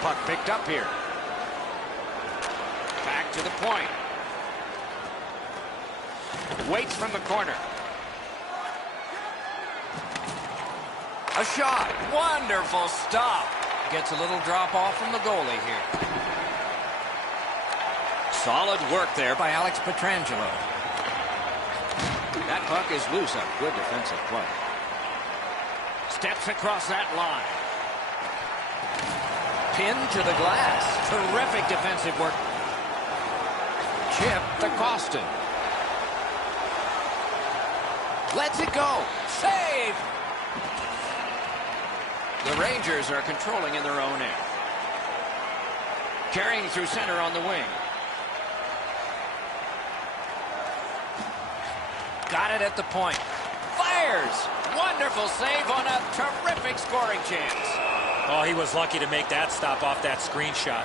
Puck picked up here. Back to the point. Waits from the corner. A shot. Wonderful stop. Gets a little drop off from the goalie here. Solid work there by Alex Pietrangelo. That puck is loose up. Good defensive play. Steps across that line. Pinned to the glass. Terrific defensive work. Chip to Costin. Lets it go. Save! The Rangers are controlling in their own end. Carrying through center on the wing. Got it at the point. Fires! Wonderful save on a terrific scoring chance. Oh, he was lucky to make that stop off that screenshot.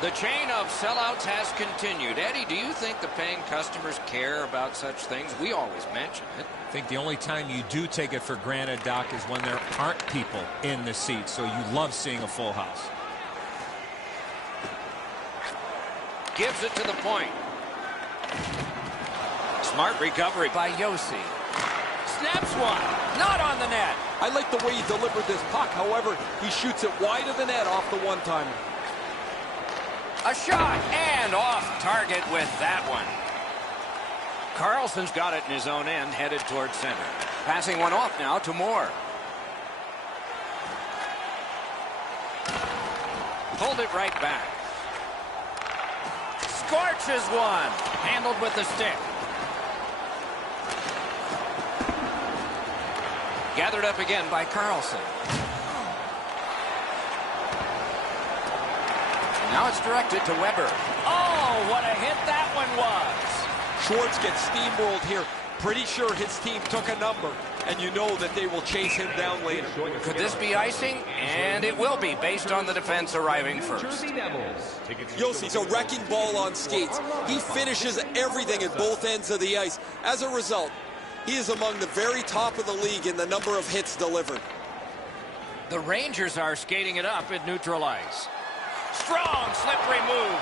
The chain of sellouts has continued. Eddie, do you think the paying customers care about such things? We always mention it. I think the only time you do take it for granted, Doc, is when there aren't people in the seats, so you love seeing a full house. Gives it to the point. Smart recovery by Yossi. Snaps one. Not on the net. I like the way he delivered this puck. However, he shoots it wide of the net off the one-timer. A shot and off target with that one. Carlson's got it in his own end, headed towards center. Passing one off now to Moore. Pulled it right back. Scorches one. Handled with the stick. Gathered up again by Carlson. Now it's directed to Weber. Oh, what a hit that one was. Schwartz gets steamrolled here. Pretty sure his team took a number, and you know that they will chase him down later. Could this be icing? And it will be, based on the defense arriving first. Yossi's a wrecking ball on skates. He finishes everything at both ends of the ice. As a result, he is among the very top of the league in the number of hits delivered. The Rangers are skating it up at neutral ice. Strong, slippery move.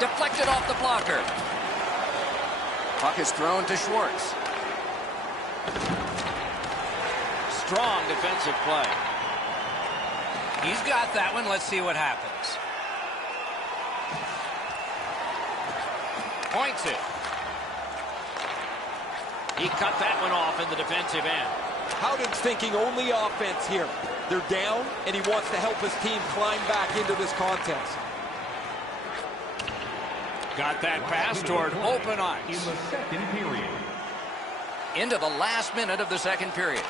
Deflected off the blocker. Puck is thrown to Schwartz. Strong defensive play. He's got that one. Let's see what happens. Points it. He cut that one off in the defensive end. Howden's thinking only offense here. They're down, and he wants to help his team climb back into this contest. Got that pass toward open ice. In the second period. Into the last minute of the second period.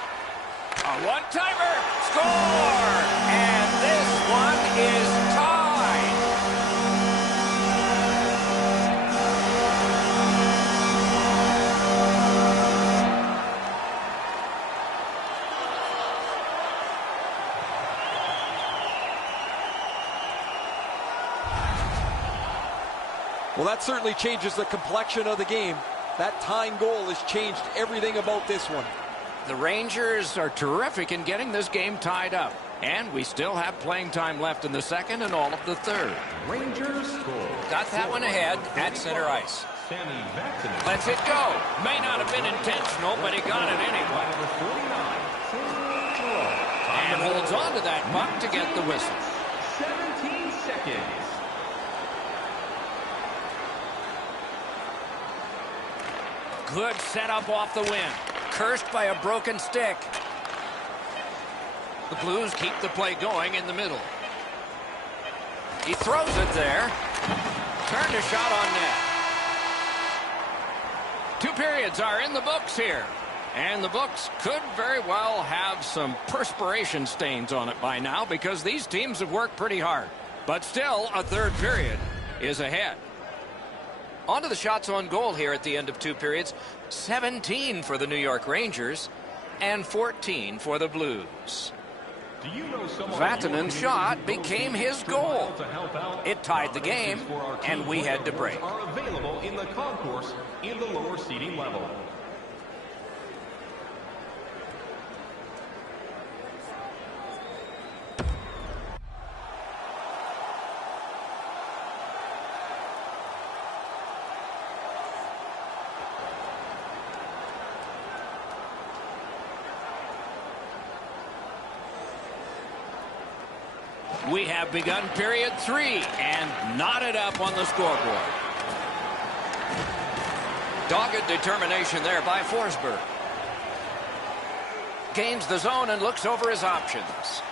A one-timer. Score! And this one is tied. Well, that certainly changes the complexion of the game. That tying goal has changed everything about this one. The Rangers are terrific in getting this game tied up. And we still have playing time left in the second and all of the third. Rangers score. Got that one ahead at center ice. Sammy Vatanen. Lets it go. May not have been intentional, but he got it anyway. Number 49. And holds on to that puck to get the whistle. 17 seconds. Good setup off the win. Cursed by a broken stick. The Blues keep the play going in the middle. He throws it there. Turned a shot on net. 2 periods are in the books here. And the books could very well have some perspiration stains on it by now because these teams have worked pretty hard. But still, a third period is ahead. On to the shots on goal here at the end of 2 periods. 17 for the New York Rangers and 14 for the Blues. Do you know Vatanen's shot became his goal. It tied the game, and we had to break. Are available in the concourse in the lower seating level. We have begun period 3 and knotted up on the scoreboard. Dogged determination there by Forsberg. Gains the zone and looks over his options.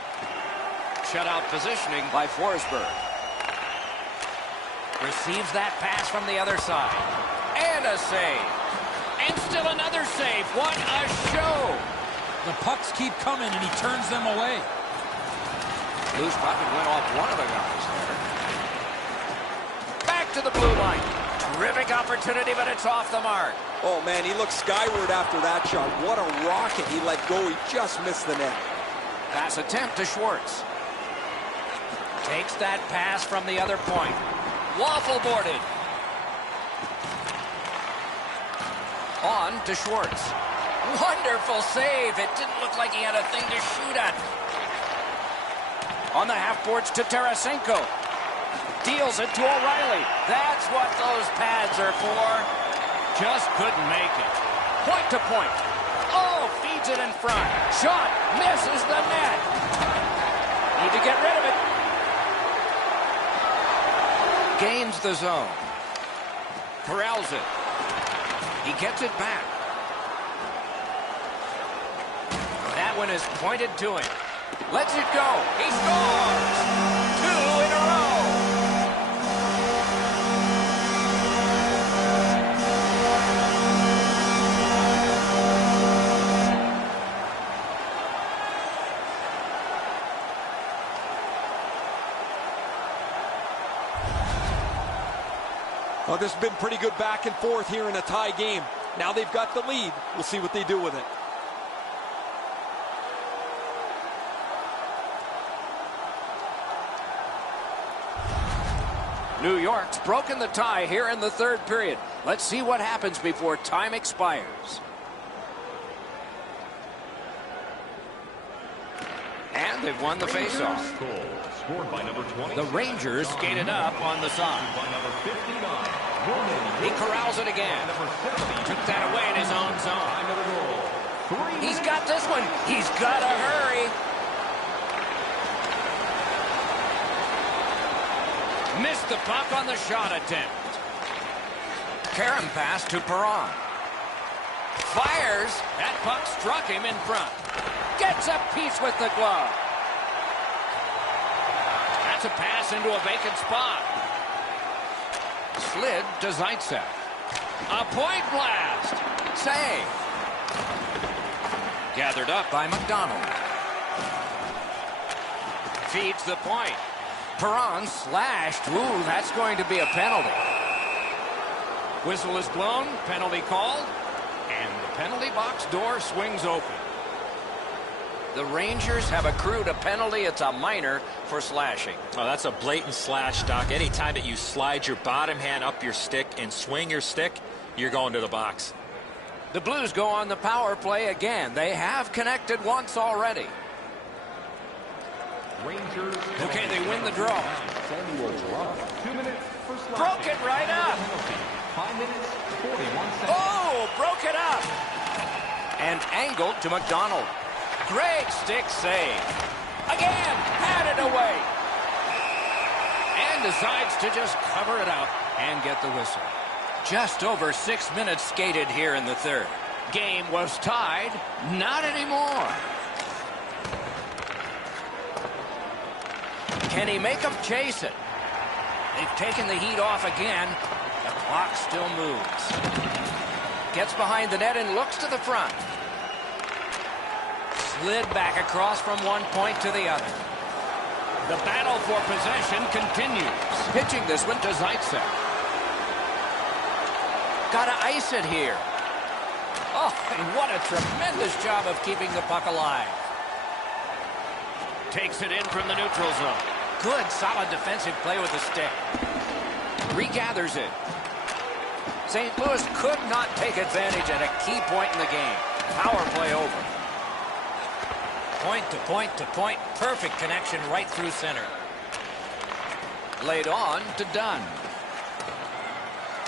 Shutout positioning by Forsberg. Receives that pass from the other side. And a save. And still another save. What a show. The pucks keep coming, and he turns them away. Loose puck and went off one of the guys there. Back to the blue line. Terrific opportunity, but it's off the mark. Oh, man, he looked skyward after that shot. What a rocket he let go. He just missed the net. Pass attempt to Schwartz. Takes that pass from the other point. Waffle boarded. On to Schwartz. Wonderful save. It didn't look like he had a thing to shoot at. On the half boards to Tarasenko. Deals it to O'Reilly. That's what those pads are for. Just couldn't make it. Point to point. Oh, feeds it in front. Shot misses the net. Need to get rid of it. Gains the zone. Corrals it. He gets it back. That one is pointed to him. Lets it go. He scores! 2 in a row. Well, this has been pretty good back and forth here in a tie game. Now they've got the lead. We'll see what they do with it. New York's broken the tie here in the third period. Let's see what happens before time expires. And they've won the faceoff. Scored by number 20. The Rangers skated up on the side. By number 59. He corrals it again. Took that away in his own zone. He's got this one. He's got to hurry. Missed the puck on the shot attempt. Karen pass to Perron. Fires. That puck struck him in front. Gets a piece with the glove. That's a pass into a vacant spot. Slid to Zaitsev. A point blast. Save. Gathered up by McDonald. Feeds the point. Perron slashed. Ooh, that's going to be a penalty. Whistle is blown. Penalty called. And the penalty box door swings open. The Rangers have accrued a penalty. It's a minor for slashing. Oh, that's a blatant slash, Doc. Anytime that you slide your bottom hand up your stick and swing your stick, you're going to the box. The Blues go on the power play again. They have connected once already. Rangers. Okay, they win the draw. Samuel Girard. 2 minutes for slashing. Broke it right up. 5 minutes, 41 seconds. Oh, broke it up. And angled to McDonald. Great stick save. Again, had it away. And decides to just cover it up and get the whistle. Just over 6 minutes skated here in the third. Game was tied. Not anymore. Can he make them chase it? They've taken the heat off again. The clock still moves. Gets behind the net and looks to the front. Slid back across from one point to the other. The battle for possession continues. Pitching this one to Zaitsev. Got to ice it here. Oh, and what a tremendous job of keeping the puck alive. Takes it in from the neutral zone. Good, solid defensive play with the stick. Regathers it. St. Louis could not take advantage at a key point in the game. Power play over. Point to point to point. Perfect connection right through center. Laid on to Dunn.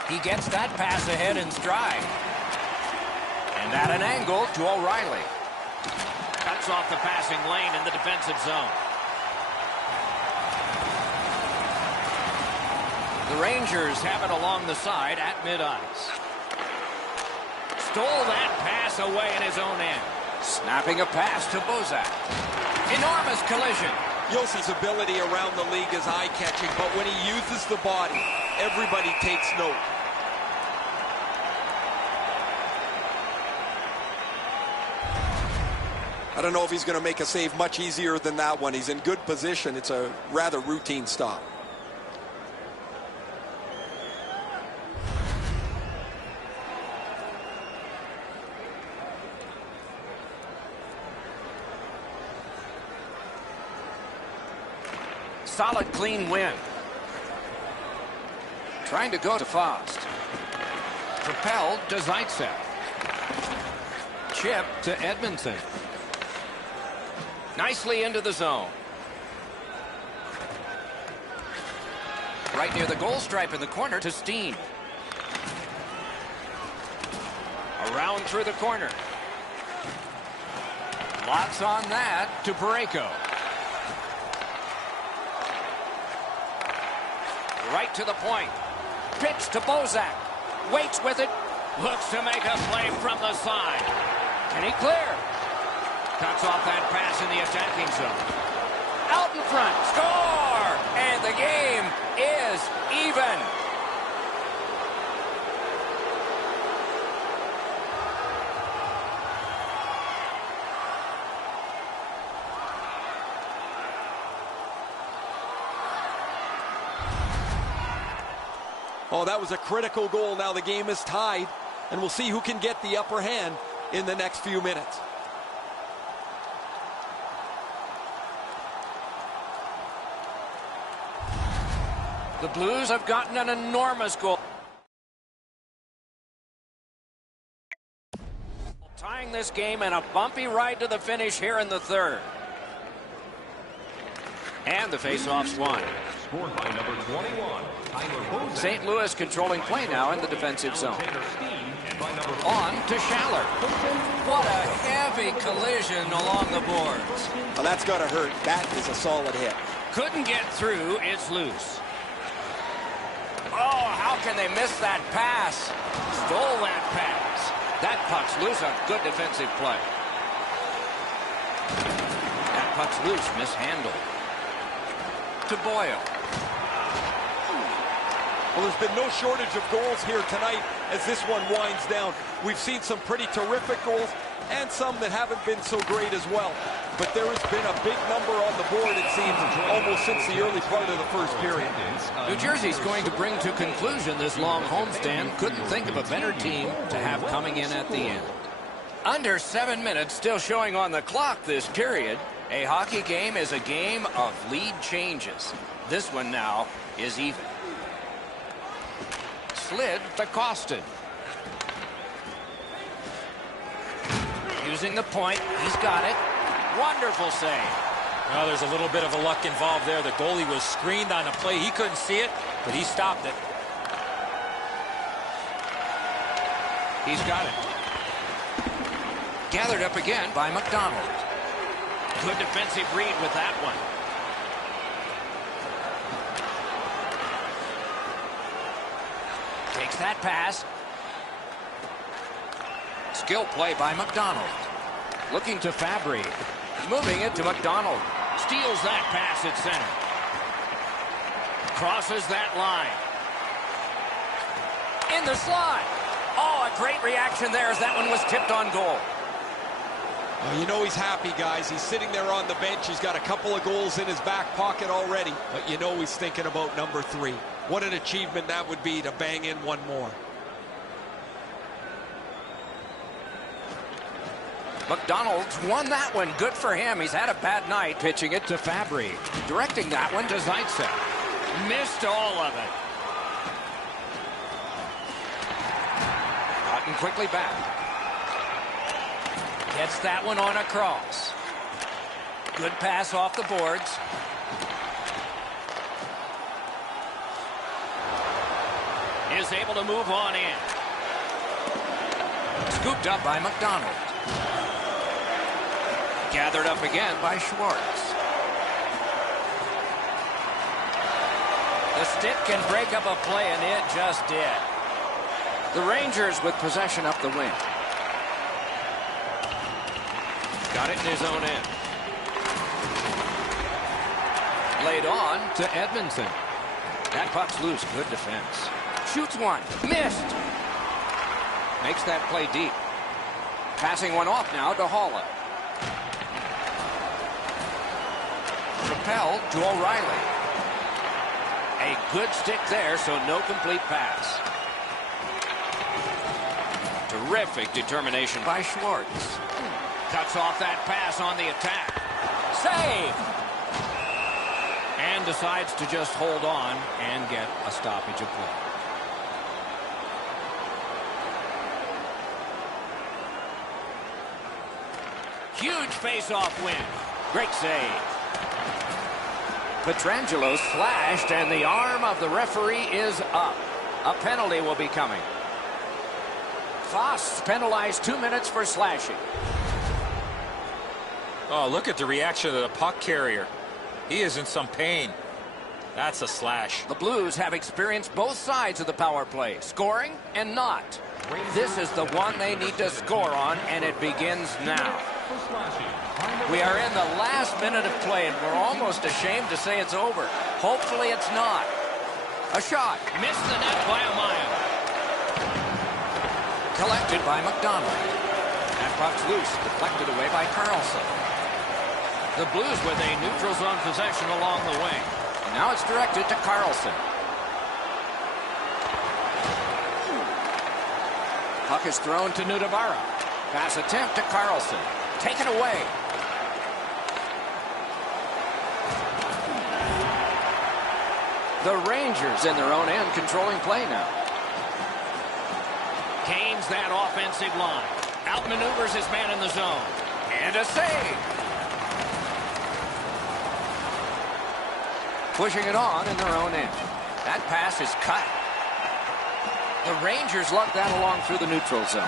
He gets that pass ahead in stride. And at an angle to O'Reilly. Cuts off the passing lane in the defensive zone. The Rangers have it along the side at mid-ice. Stole that pass away in his own end. Snapping a pass to Bozak. Enormous collision. Yossi's ability around the league is eye-catching, but when he uses the body, everybody takes note. I don't know if he's going to make a save much easier than that one. He's in good position. It's a rather routine stop. Solid, clean win. Trying to go to Fost. Propelled to Zaitsev. Chip to Edmondson. Nicely into the zone. Right near the goal stripe in the corner to Steen. Around through the corner. Lots on that to Parayko. Right to the point. Pitch to Bozak. Waits with it. Looks to make a play from the side. Can he clear? Cuts off that pass in the attacking zone. Out in front. Score! And the game is even. Oh, that was a critical goal. Now the game is tied, and we'll see who can get the upper hand in the next few minutes. The Blues have gotten an enormous goal. Tying this game in a bumpy ride to the finish here in the third. And the faceoff's won. Scored by number 21, Tyler Bozak. St. Louis controlling play now in the defensive zone. On to Schaller. What a heavy collision along the boards. Well, that's got to hurt. That is a solid hit. Couldn't get through. It's loose. How can they miss that pass? Stole that pass. That puck's loose. A good defensive play. That puck's loose. Mishandled. To Boyle. Well, there's been no shortage of goals here tonight as this one winds down. We've seen some pretty terrific goals and some that haven't been so great as well. But there has been a big number on the board, it seems, almost since the early part of the first period. New Jersey's going to bring to conclusion this long homestand. Couldn't think of a better team to have coming in at the end. Under 7 minutes still showing on the clock this period. A hockey game is a game of lead changes. This one now is even. Slid to Kostin. Using the point. He's got it. Wonderful save. Well, there's a little bit of a luck involved there. The goalie was screened on a play. He couldn't see it, but he stopped it. He's got it. Gathered up again by McDonald. Good defensive read with that one. Takes that pass. Skill play by McDonald. Looking to Fabry. Moving it to McDonald. Steals that pass at center. Crosses that line. In the slot. Oh, a great reaction there as that one was tipped on goal. Well, you know he's happy, guys. He's sitting there on the bench. He's got a couple of goals in his back pocket already. But you know he's thinking about number 3. What an achievement that would be to bang in one more. McDonald's won that one. Good for him. He's had a bad night. Pitching it to Fabry. Directing that one to Zaitsev. Missed all of it. Gotten quickly back. Gets that one on a cross. Good pass off the boards. Is able to move on in. Scooped up by McDonald. Gathered up again by Schwartz. The stick can break up a play, and it just did. The Rangers with possession up the wing. Got it in his own end. Laid on to Edmondson. That puck's loose. Good defense. Shoots one. Missed. Makes that play deep. Passing one off now to Haula. Propelled to O'Reilly. A good stick there, so no complete pass. Terrific determination by Schwartz. Cuts off that pass on the attack. Save! And decides to just hold on and get a stoppage of play. Huge face-off win. Great save. Pietrangelo slashed, and the arm of the referee is up. A penalty will be coming. Foss penalized 2 minutes for slashing. Oh, look at the reaction of the puck carrier. He is in some pain. That's a slash. The Blues have experienced both sides of the power play, scoring and not. This is the one they need to score on, and it begins now. We are in the last minute of play, and we're almost ashamed to say it's over. Hopefully it's not. A shot. Missed the net by a mile. Collected by McDonald. That puck's loose. Deflected away by Carlson. The Blues with a neutral zone possession along the wing. And now it's directed to Carlson. Puck is thrown to Nudavara. Pass attempt to Carlson. Taken away. The Rangers in their own end controlling play now. Gains that offensive line. Outmaneuvers his man in the zone. And a save. Pushing it on in their own end. That pass is cut. The Rangers lug that along through the neutral zone.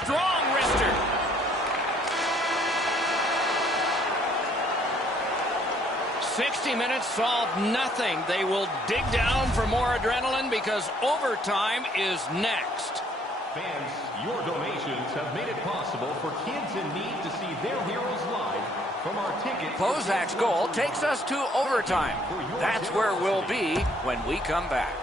Strong wrister. 60 minutes solved nothing. They will dig down for more adrenaline because overtime is next. Fans, your donations have made it possible for kids in need to see their heroes live from our ticket. Kozak's goal takes us to overtime. That's where we'll be when we come back.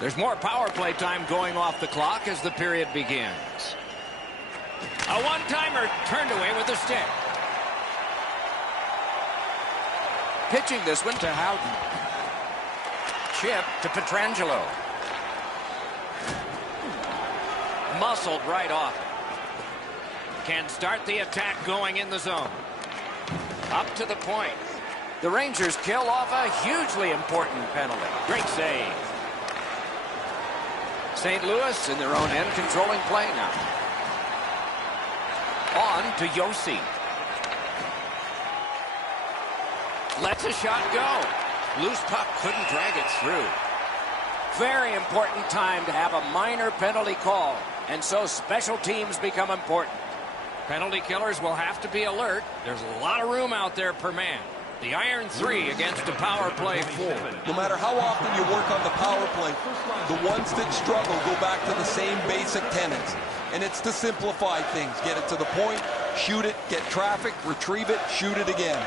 There's more power play time going off the clock as the period begins. A one-timer turned away with a stick. Pitching this one to Howden. Chip to Pietrangelo. Muscled right off. Can start the attack going in the zone. Up to the point. The Rangers kill off a hugely important penalty. Great save. St. Louis in their own end, controlling play now. On to Josi. Lets a shot go. Loose puck couldn't drag it through. Very important time to have a minor penalty call, and so special teams become important. Penalty killers will have to be alert. There's a lot of room out there per man. The iron 3 against a power play 4. No matter how often you work on the power play, the ones that struggle go back to the same basic tenets. And it's to simplify things. Get it to the point, shoot it, get traffic, retrieve it, shoot it again.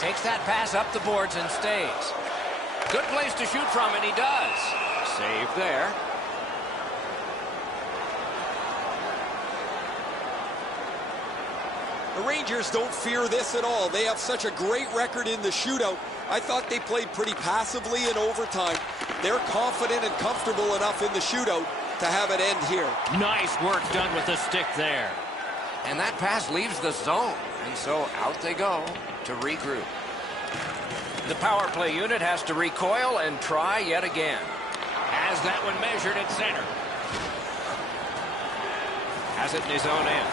Takes that pass up the boards and stays. Good place to shoot from, and he does. Save there. The Rangers don't fear this at all. They have such a great record in the shootout. I thought they played pretty passively in overtime. They're confident and comfortable enough in the shootout to have it end here. Nice work done with the stick there. And that pass leaves the zone. And so out they go to regroup. The power play unit has to recoil and try yet again. Has that one measured at center. Has it in his own end.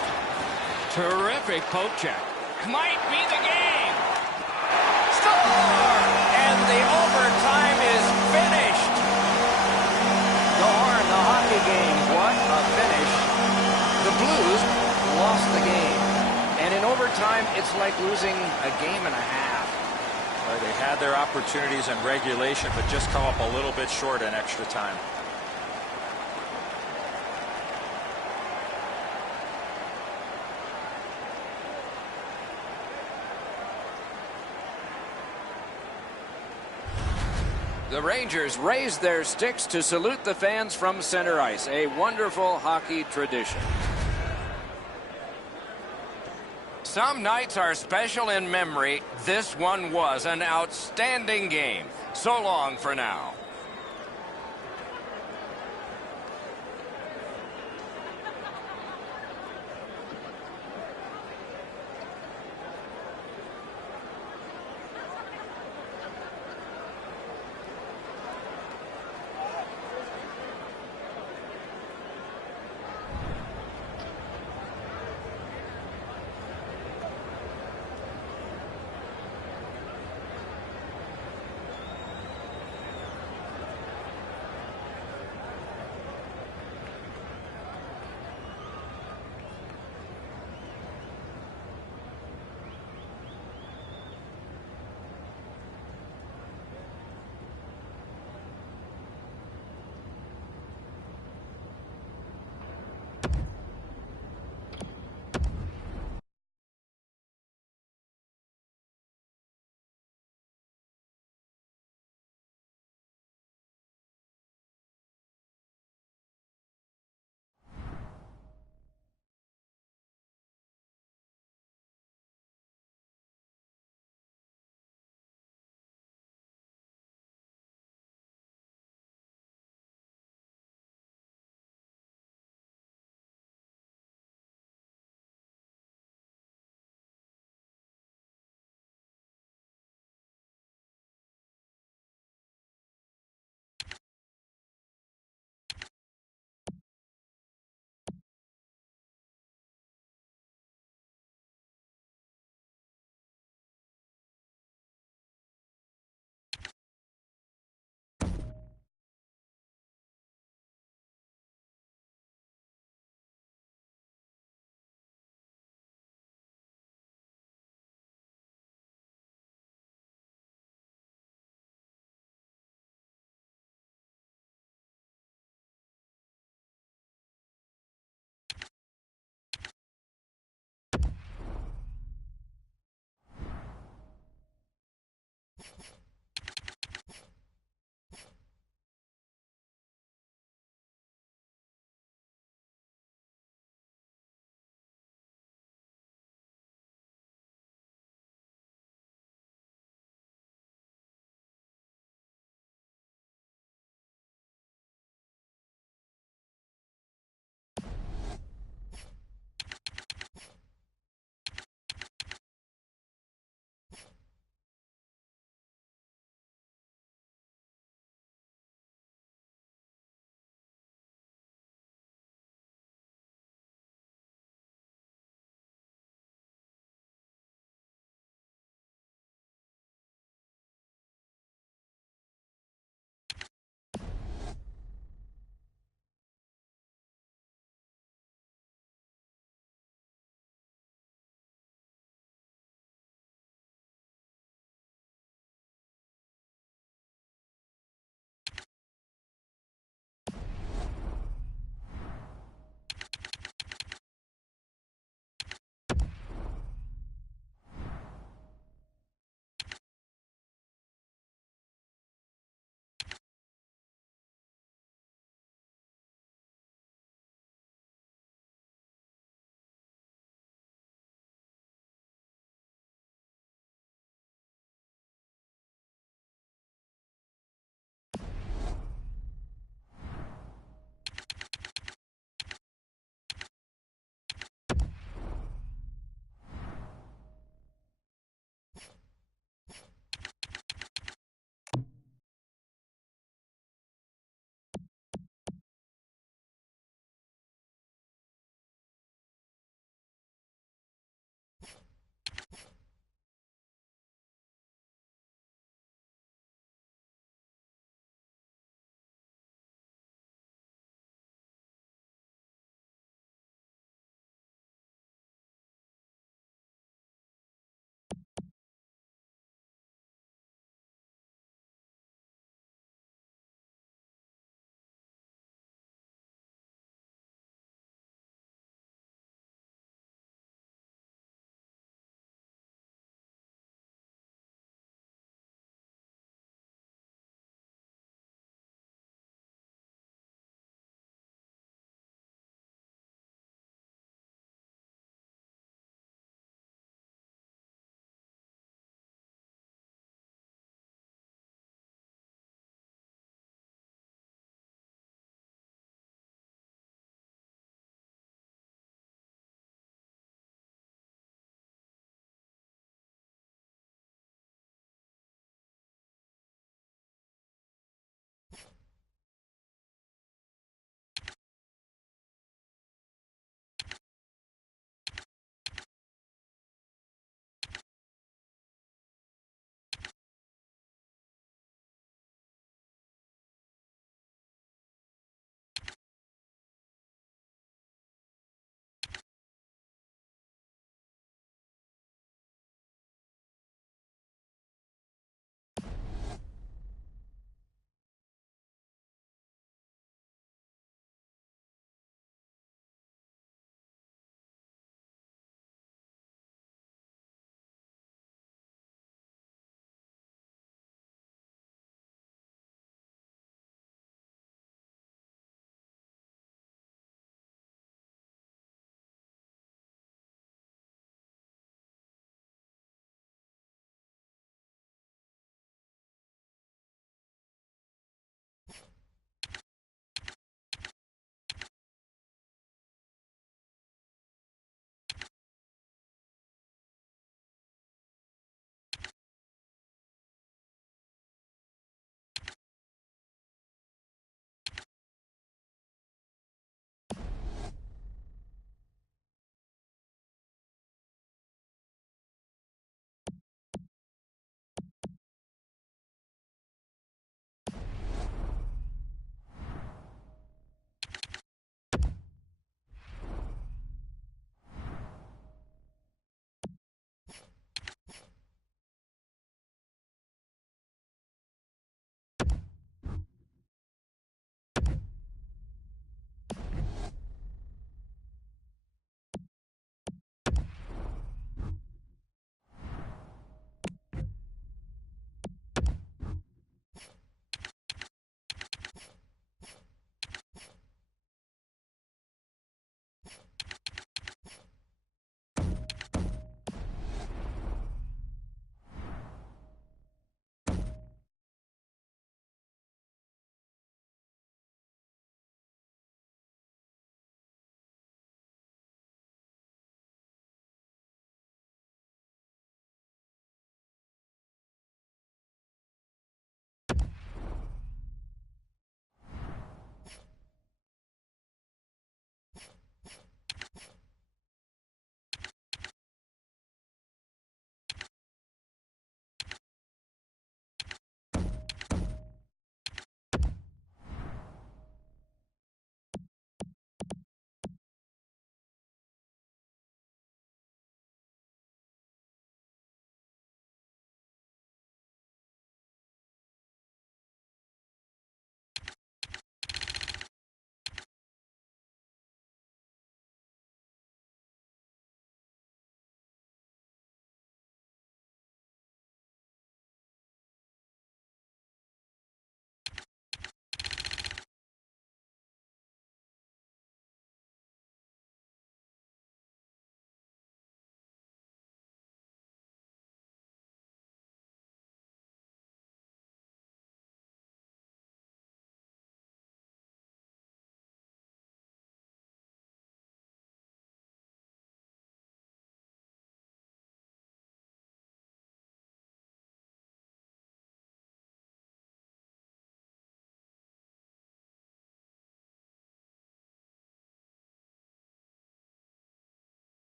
Terrific poke check. Might be the game. Score! And the overtime is finished. The horn, the hockey game. What a finish. The Blues lost the game. And in overtime, it's like losing a game and a half. They had their opportunities in regulation, but just come up a little bit short in extra time. The Rangers raise their sticks to salute the fans from center ice. A wonderful hockey tradition. Some nights are special in memory. This one was an outstanding game. So long for now.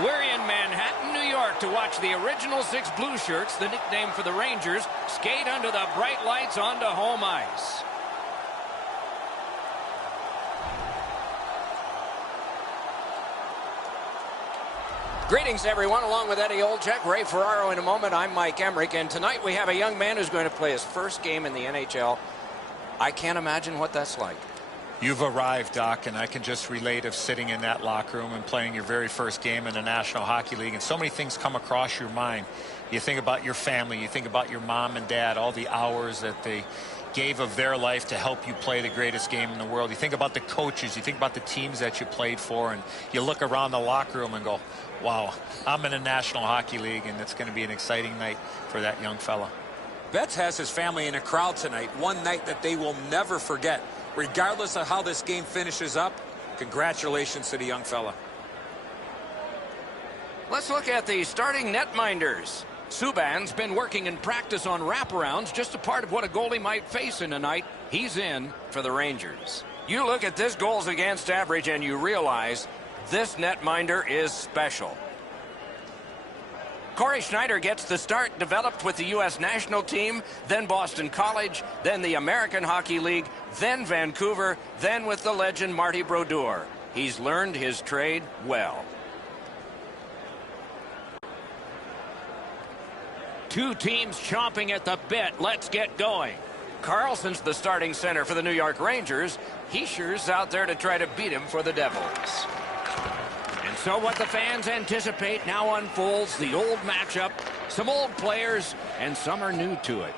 We're in Manhattan, New York to watch the original 6 Blue Shirts, the nickname for the Rangers, skate under the bright lights onto home ice. Greetings, everyone. Along with Eddie Olczyk, Ray Ferraro in a moment. I'm Mike Emrick, and tonight we have a young man who's going to play his first game in the NHL. I can't imagine what that's like. You've arrived, Doc, and I can just relate of sitting in that locker room and playing your very first game in the National Hockey League, and so many things come across your mind. You think about your family, you think about your mom and dad, all the hours that they gave of their life to help you play the greatest game in the world. You think about the coaches, you think about the teams that you played for, and you look around the locker room and go, wow, I'm in the National Hockey League, and it's going to be an exciting night for that young fella. Betts has his family in a crowd tonight, one night that they will never forget. Regardless of how this game finishes up, congratulations to the young fella. Let's look at the starting netminders. Subban's been working in practice on wraparounds, just a part of what a goalie might face in a night. He's in for the Rangers. You look at this goals against average and you realize this netminder is special. Corey Schneider gets the start, developed with the U.S. national team, then Boston College, then the American Hockey League, then Vancouver, then with the legend Marty Brodeur. He's learned his trade well. Two teams chomping at the bit. Let's get going. Carlson's the starting center for the New York Rangers. Hischier's out there to try to beat him for the Devils. And so what the fans anticipate now unfolds, the old matchup, some old players, and some are new to it.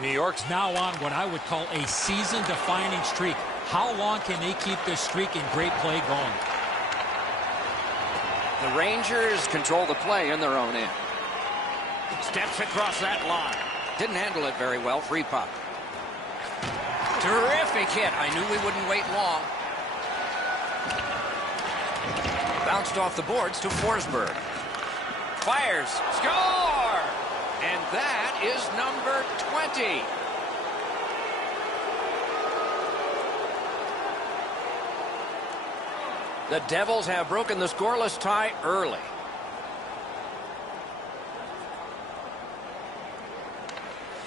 New York's now on what I would call a season-defining streak. How long can they keep this streak and great play going? The Rangers control the play in their own end. Steps across that line. Didn't handle it very well. Free puck. Terrific hit. I knew we wouldn't wait long. Bounced off the boards to Forsberg. Fires. Score! And that is number 20. The Devils have broken the scoreless tie early.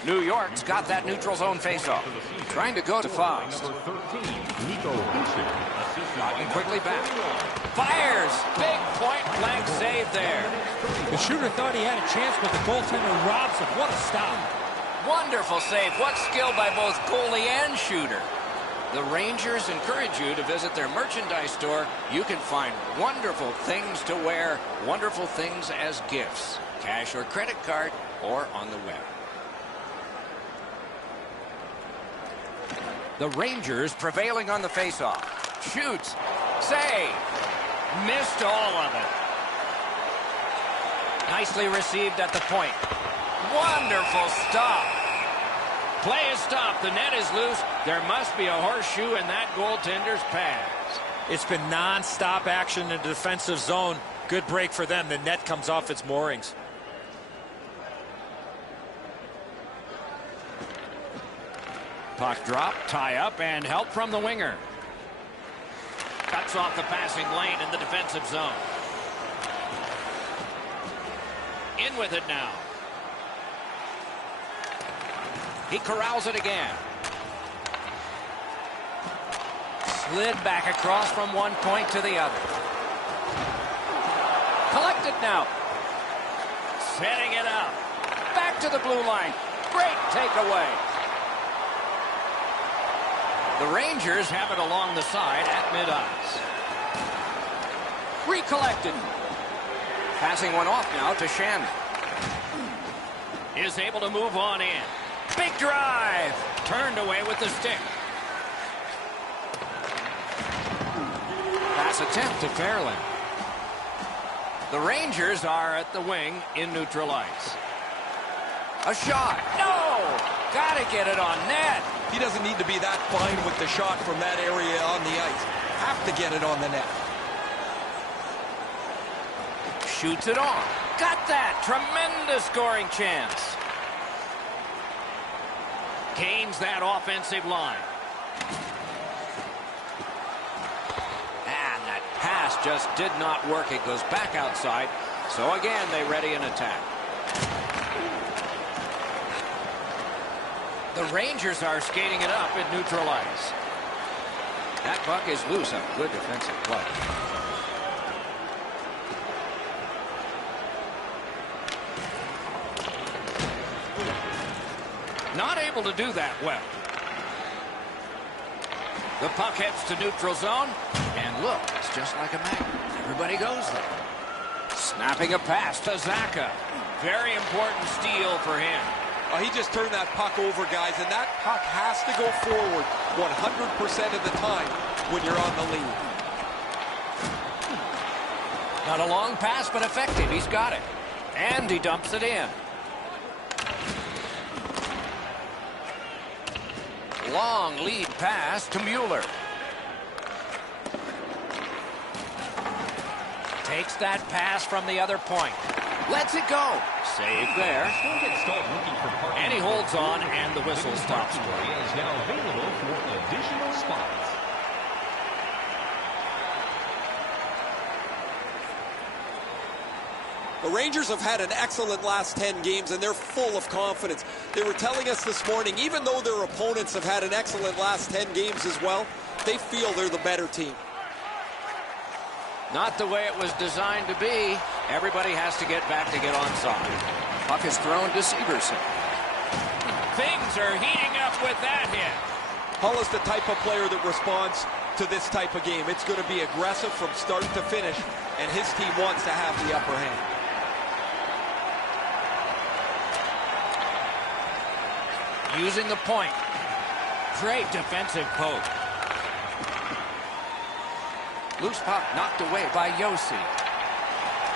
New York's got that neutral zone faceoff. Trying to go to Fox. Gotten quickly back. Fires. Big point blank save there. The shooter thought he had a chance, but the goaltender robs him. What a stop. Wonderful save. What skill by both goalie and shooter. The Rangers encourage you to visit their merchandise store. You can find wonderful things to wear, wonderful things as gifts, cash or credit card, or on the web. The Rangers prevailing on the faceoff. Shoots. Save. Missed all of it. Nicely received at the point. Wonderful stop. Play is stopped. The net is loose. There must be a horseshoe in that goaltender's pads. It's been non-stop action in the defensive zone. Good break for them. The net comes off its moorings. Puck drop, tie up, and help from the winger. Cuts off the passing lane in the defensive zone. In with it now. He corrals it again. Slid back across from one point to the other. Collected now. Setting it up. Back to the blue line. Great takeaway. The Rangers have it along the side at mid-ice. Recollected. Passing one off now to Shannon. Is able to move on in. Big drive. Turned away with the stick. Pass attempt to Fairland. The Rangers are at the wing in neutral ice. A shot. No! Gotta get it on net. He doesn't need to be that fine with the shot from that area on the ice. Have to get it on the net. Shoots it on. Got that. Tremendous scoring chance. Gains that offensive line. And that pass just did not work. It goes back outside. So again, they ready an attack. The Rangers are skating it up at neutral ice. That puck is loose. A good defensive play. Not able to do that well. The puck heads to neutral zone. And look, it's just like a magnet. Everybody goes there. Snapping a pass to Zacha. Very important steal for him. He just turned that puck over, guys, and that puck has to go forward 100% of the time when you're on the lead. Not a long pass, but effective. He's got it. And he dumps it in. Long lead pass to Mueller. Takes that pass from the other point. Lets it go. Save there. And he holds on, and the whistle stops. Is now available for additional spots. The Rangers have had an excellent last 10 games, and they're full of confidence. They were telling us this morning, even though their opponents have had an excellent last 10 games as well, they feel they're the better team. Not the way it was designed to be. Everybody has to get back to get onside. Puck is thrown to Severson. Things are heating up with that hit. Hull is the type of player that responds to this type of game. It's going to be aggressive from start to finish, and his team wants to have the upper hand. Using the point. Great defensive poke. Loose puck knocked away by Yossi.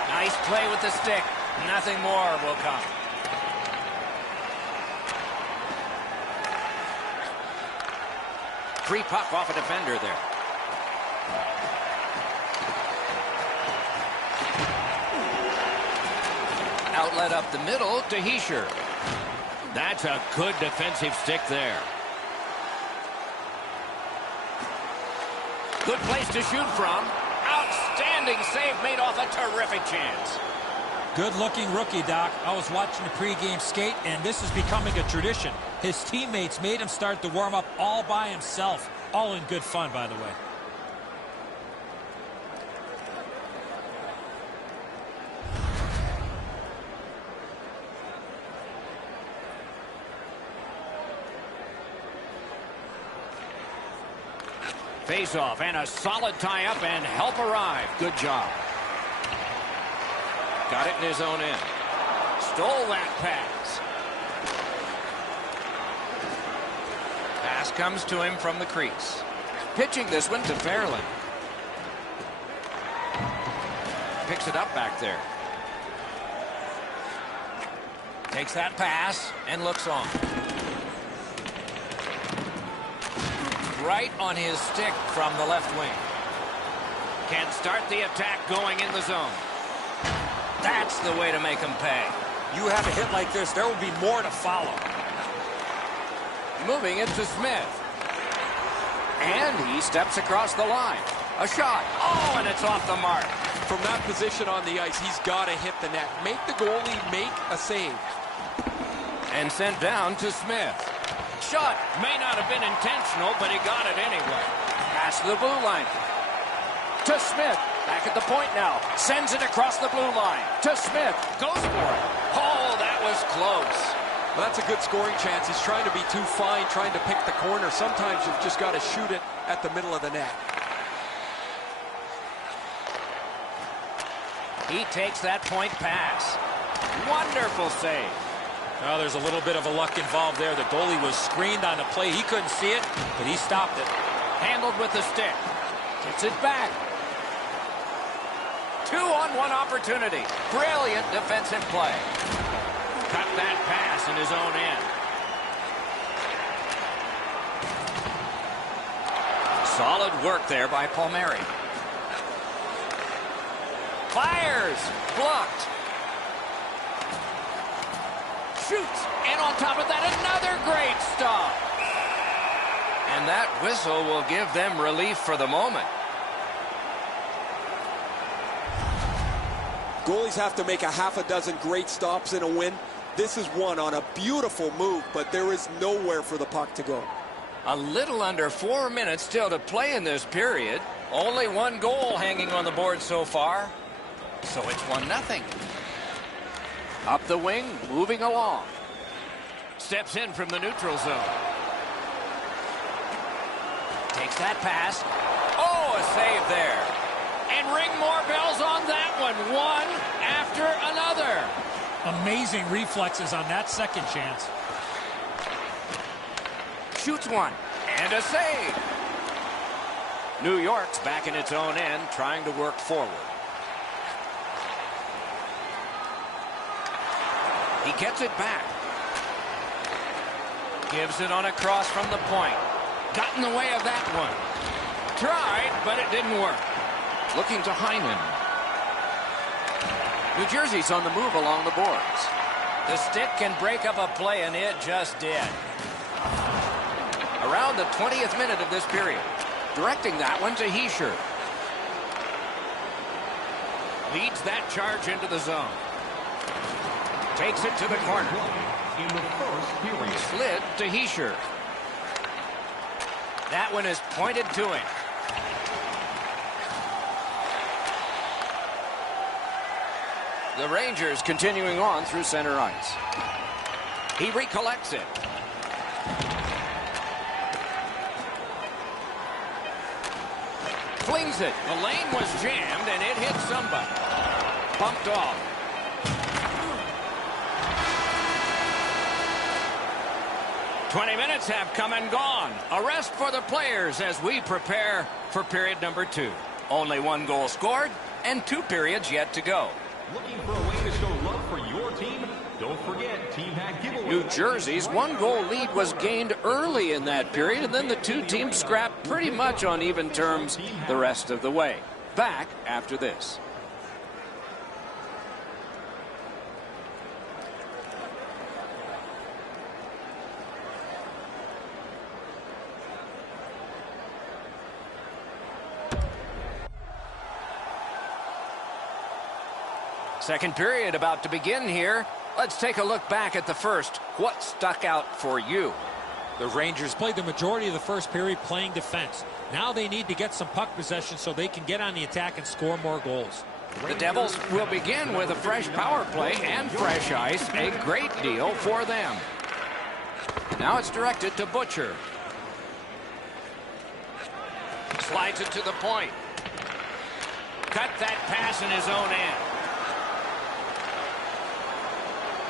Nice play with the stick. Nothing more will come. Free puck off a defender there. Outlet up the middle to Hischier. That's a good defensive stick there. Good place to shoot from. Outstanding save made off a terrific chance. Good-looking rookie, Doc. I was watching the pregame skate, and this is becoming a tradition. His teammates made him start the warm-up all by himself. All in good fun, by the way. Face-off and a solid tie-up and help arrive. Good job. Got it in his own end. Stole that pass. Pass comes to him from the crease. Pitching this one to Fairland. Picks it up back there. Takes that pass and looks on. Right on his stick from the left wing. Can start the attack going in the zone. That's the way to make them pay. You have a hit like this, there will be more to follow. Moving it to Smith. And he steps across the line. A shot. Oh, and it's off the mark. From that position on the ice, he's got to hit the net. Make the goalie make a save. And sent down to Smith. Shot may not have been intentional, but he got it anyway. Past the blue line. To Smith. Back at the point now. Sends it across the blue line. To Smith. Goes for it. Oh, that was close. Well, that's a good scoring chance. He's trying to be too fine, trying to pick the corner. Sometimes you've just got to shoot it at the middle of the net. He takes that point pass. Wonderful save. Well, there's a little bit of a luck involved there. The goalie was screened on the play. He couldn't see it, but he stopped it. Handled with the stick. Gets it back. 2-on-1 opportunity. Brilliant defensive play. Cut that pass in his own end. Solid work there by Palmieri. Fires. Blocked. Shoots. And on top of that, another great stop. And that whistle will give them relief for the moment. Goalies have to make a half a dozen great stops in a win. This is one on a beautiful move, but there is nowhere for the puck to go. A little under 4 minutes still to play in this period. Only one goal hanging on the board so far. So it's 1-0. Up the wing, moving along. Steps in from the neutral zone. Takes that pass. Oh, a save there. And ring more bells on that one. One after another. Amazing reflexes on that second chance. Shoots one. And a save. New York's back in its own end, trying to work forward. He gets it back. Gives it on a cross from the point. Got in the way of that one. Tried, but it didn't work. Looking to Hyman. New Jersey's on the move along the boards. The stick can break up a play, and it just did. Around the 20th minute of this period. Directing that one to Hischier. Leads that charge into the zone. Takes it to the corner. In the first period. Slid to Hischier. That one is pointed to him. The Rangers continuing on through center ice. He recollects it. Flings it. The lane was jammed and it hit somebody. Bumped off. "20 minutes have come and gone. A rest for the players as we prepare for period number 2. Only one goal scored and 2 periods yet to go. Looking for a way to show love for your team? Don't forget Team Hat Giveaway. New Jersey's 1-goal lead was gained early in that period, and then the two teams scrapped pretty much on even terms the rest of the way. Back after this. Second period about to begin here. Let's take a look back at the first. What stuck out for you? The Rangers played the majority of the first period playing defense. Now they need to get some puck possession so they can get on the attack and score more goals. The Devils will begin with a fresh power play and fresh ice. A great deal for them. Now it's directed to Butcher. Slides it to the point. Cut that pass in his own end.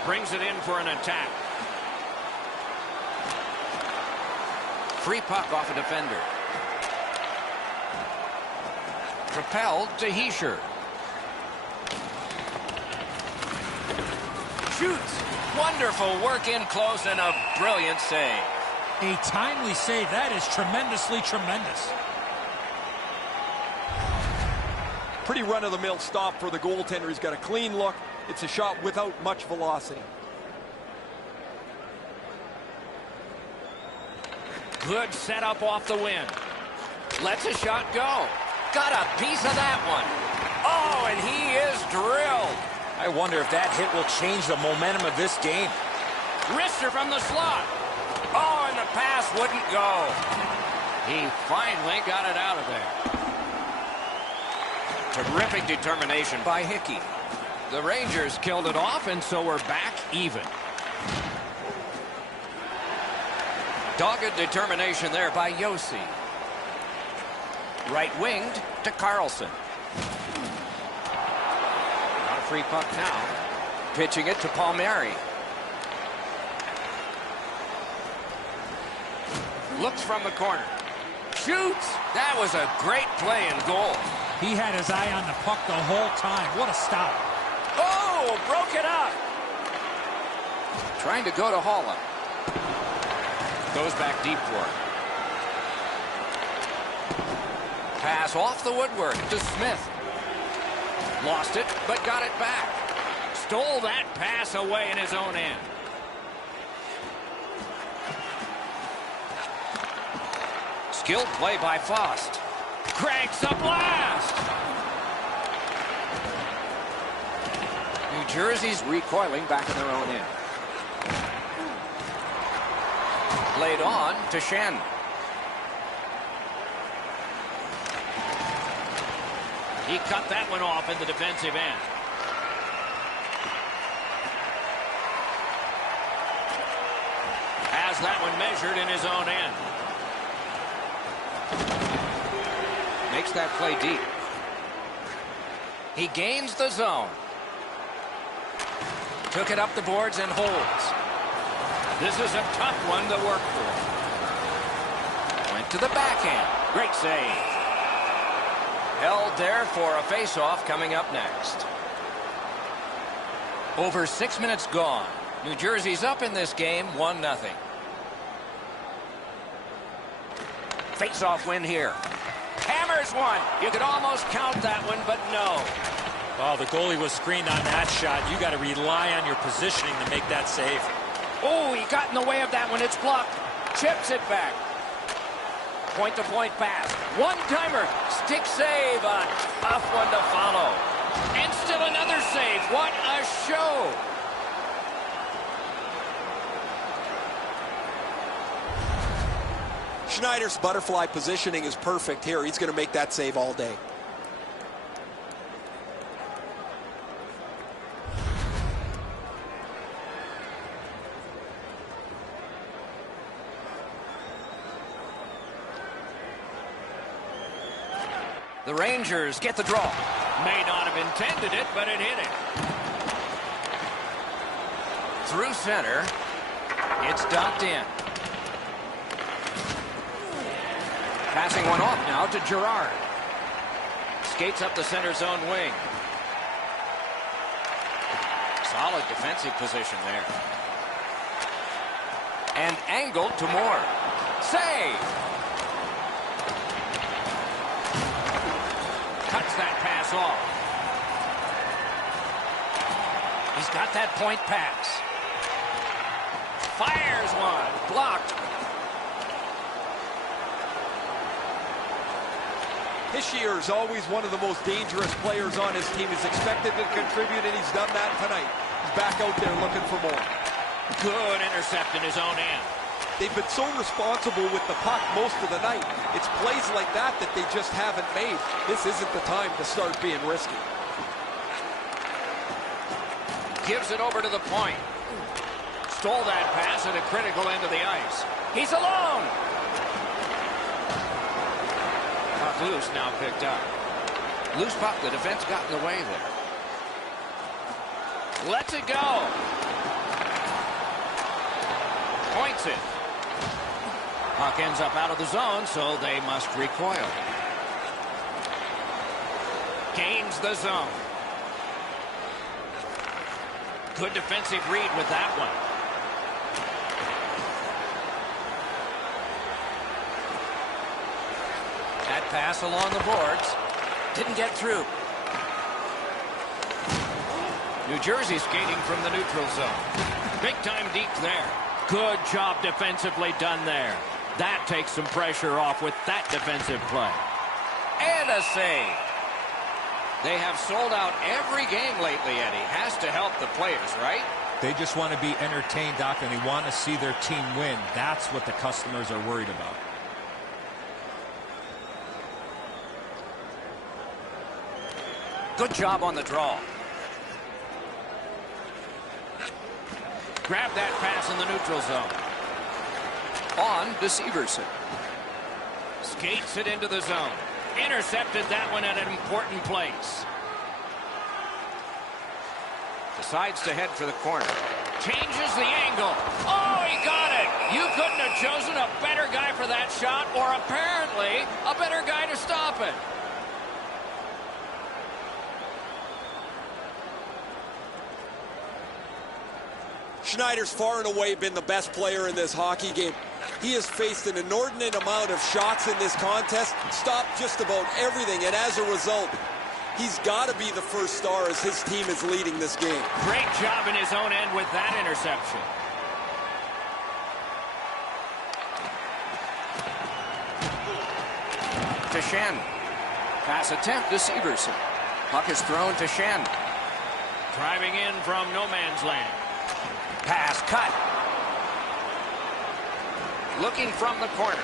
Brings it in for an attack. Free puck off a defender. Propelled to Hischier. Shoots. Wonderful work in close and a brilliant save. A timely save. That is tremendously tremendous. Pretty run-of-the-mill stop for the goaltender. He's got a clean look. It's a shot without much velocity. Good setup off the win. Lets a shot go. Got a piece of that one. Oh, and he is drilled. I wonder if that hit will change the momentum of this game. Wrister from the slot. Oh, and the pass wouldn't go. He finally got it out of there. Terrific determination by Hickey. The Rangers killed it off, and so we're back even. Dogged determination there by Josi. Right-winged to Carlson. Not a free puck now. Pitching it to Palmieri. Looks from the corner. Shoots! That was a great play and goal. He had his eye on the puck the whole time. What a stop. Oh, broke it up. Trying to go to Haula. Goes back deep for it. Pass off the woodwork to Smith. Lost it, but got it back. Stole that pass away in his own end. Skilled play by Fost. Cranks a blast. New Jersey's recoiling back in their own end. Played on to Shen. He cut that one off in the defensive end. Has that one measured in his own end. Makes that play deep. He gains the zone. Took it up the boards and holds. This is a tough one to work for. Went to the backhand. Great save. Held there for a face-off coming up next. Over 6 minutes gone. New Jersey's up in this game 1-0. Face-off win here. Hammers one. You could almost count that one, but no. Oh, the goalie was screened on that shot. You got to rely on your positioning to make that save. Oh, he got in the way of that one. It's blocked. Chips it back. Point-to-point pass. One-timer. Stick save. A tough one to follow. And still another save. What a show. Schneider's butterfly positioning is perfect here. He's going to make that save all day. The Rangers get the draw. May not have intended it, but it hit it. Through center. It's dumped in. Passing one off now to Girard. Skates up the center zone wing. Solid defensive position there. And angled to Moore. Save! Cuts that pass off. He's got that point pass. Fires one. Blocked. Hischier is always one of the most dangerous players on his team. He's expected to contribute, and he's done that tonight. He's back out there looking for more. Good intercept in his own end. They've been so responsible with the puck most of the night. It's plays like that that they just haven't made. This isn't the time to start being risky. Gives it over to the point. Stole that pass at a critical end of the ice. He's alone. Puck loose, now picked up. Loose puck, the defense got in the way there. Lets it go. Points it. Puck ends up out of the zone, so they must recoil. Gains the zone. Good defensive read with that one. That pass along the boards. Didn't get through. New Jersey skating from the neutral zone. Big time deep there. Good job defensively done there. That takes some pressure off with that defensive play. And a save. They have sold out every game lately, Eddie. Has to help the players, right? They just want to be entertained, Doc, and they want to see their team win. That's what the customers are worried about. Good job on the draw. Grab that pass in the neutral zone. On to Severson. Skates it into the zone. Intercepted that one at an important place. Decides to head for the corner. Changes the angle. Oh, he got it. You couldn't have chosen a better guy for that shot, or apparently a better guy to stop it. Schneider's far and away been the best player in this hockey game. He has faced an inordinate amount of shots in this contest, stopped just about everything, and as a result, he's got to be the first star as his team is leading this game. Great job in his own end with that interception. To Shen. Pass attempt to Severson. Puck is thrown to Shen. Driving in from no man's land. Pass cut. Looking from the corner.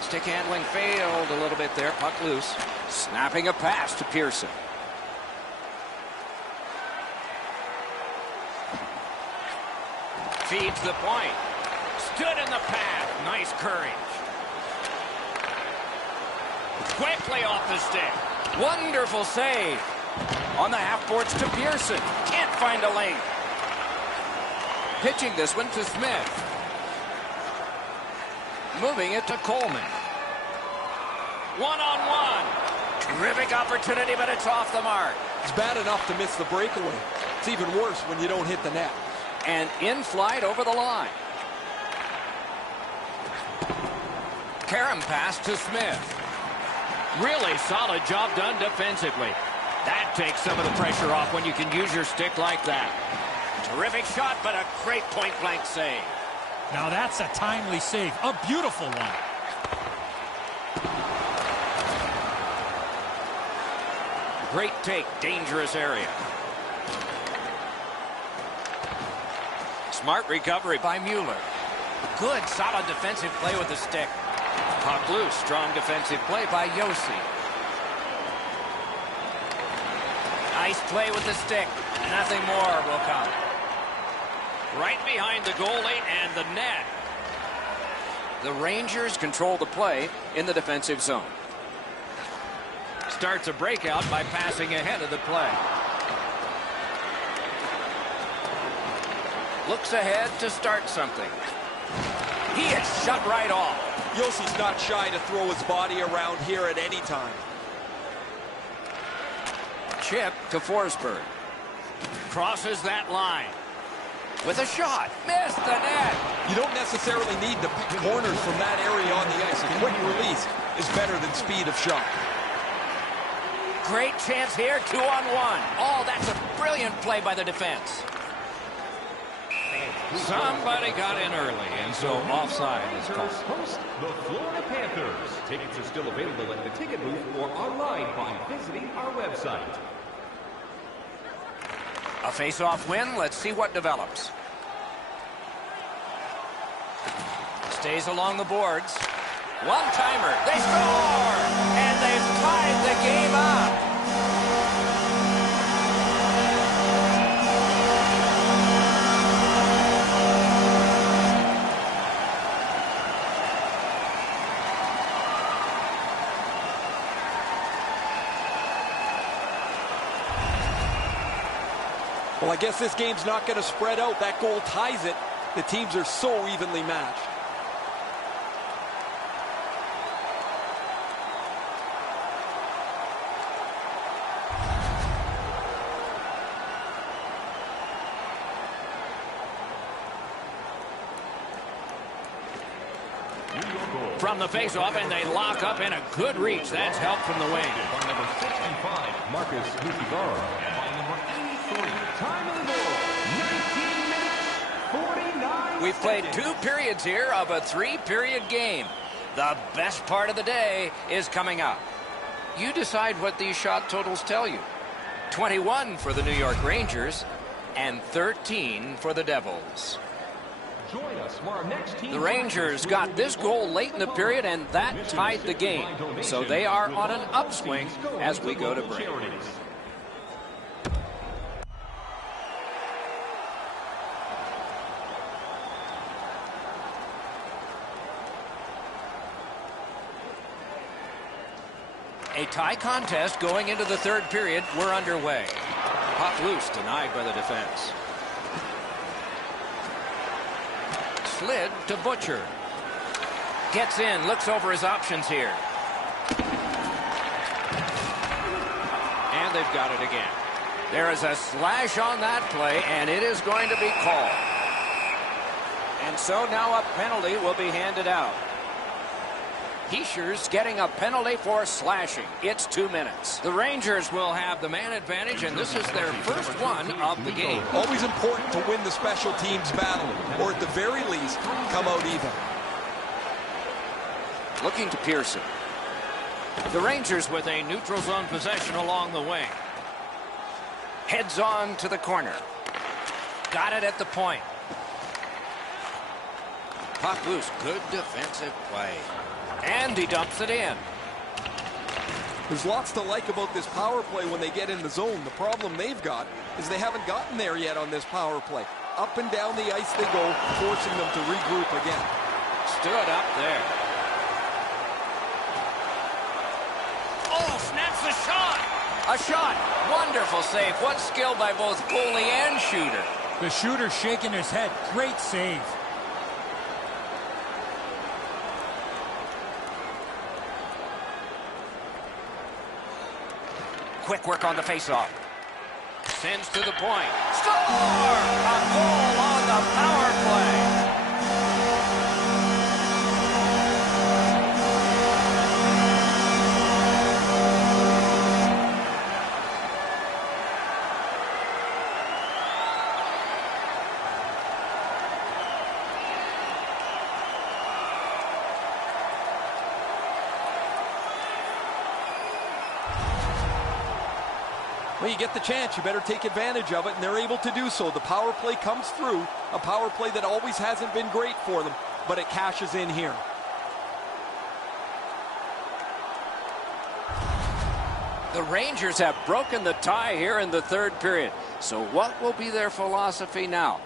Stick handling failed a little bit there. Puck loose. Snapping a pass to Pearson. Feeds the point. Stood in the path. Nice courage. Quickly off the stick. Wonderful save. On the half boards to Pearson. Can't find a lane. Pitching this one to Smith. Moving it to Coleman. One-on-one. Terrific opportunity, but it's off the mark. It's bad enough to miss the breakaway. It's even worse when you don't hit the net. And in flight over the line. Karam pass to Smith. Really solid job done defensively. That takes some of the pressure off when you can use your stick like that. Terrific shot, but a great point-blank save. Now that's a timely save. A beautiful one. Great take, dangerous area. Smart recovery by Mueller. Good, solid defensive play with the stick. Puck loose, strong defensive play by Yossi. Nice play with the stick. Nothing more will come. Right behind the goalie and the net. The Rangers control the play in the defensive zone. Starts a breakout by passing ahead of the play. Looks ahead to start something. He is shut right off. Yossi's not shy to throw his body around here at any time. Chip to Forsberg. Crosses that line. With a shot. Missed the net. You don't necessarily need to pick corners from that area on the ice. A quick release is better than speed of shot. Great chance here, 2-on-1. Oh, that's a brilliant play by the defense. Somebody got in early, and so offside is called. Host the Florida Panthers. Tickets are still available at the ticket booth or online by visiting our website. A face-off win. Let's see what develops. Stays along the boards. One-timer. They score! And they've tied the game up. Well, I guess this game's not going to spread out. That goal ties it. The teams are so evenly matched. From the face-off, and they lock up in a good reach. That's help from the wing. By number 65, Marcus Lucigar. By number 88, 3. Time in the goal, 19 minutes, 49 We've played seconds. 2 periods here of a 3-period game. The best part of the day is coming up. You decide what these shot totals tell you. 21 for the New York Rangers and 13 for the Devils. Join us for our next team. The Rangers got this goal late in the period, and that tied the game. So they are on an upswing as we go to break. A tie contest going into the 3rd period. We're underway. Puck loose, denied by the defense. Slid to Butcher. Gets in, looks over his options here. And they've got it again. There is a slash on that play, and it is going to be called. And so now a penalty will be handed out. Hischier's getting a penalty for slashing. It's 2 minutes. The Rangers will have the man advantage, and this is their first one of the game. Always important to win the special teams battle, or at the very least, come out even. Looking to Pearson. The Rangers with a neutral zone possession along the wing. Heads on to the corner. Got it at the point. Puck loose. Good defensive play. And he dumps it in. There's lots to like about this power play when they get in the zone. The problem they've got is they haven't gotten there yet on this power play. Up and down the ice they go, forcing them to regroup again. Stood up there. Oh, snaps the shot. A shot. Wonderful save. What skill by both goalie and shooter. The shooter shaking his head. Great save. Quick work on the faceoff. Sends to the point. Score! A goal on the power play. Well, you get the chance, you better take advantage of it, and they're able to do so. The power play comes through, a power play that always hasn't been great for them, but it cashes in here. The Rangers have broken the tie here in the 3rd period. So what will be their philosophy now?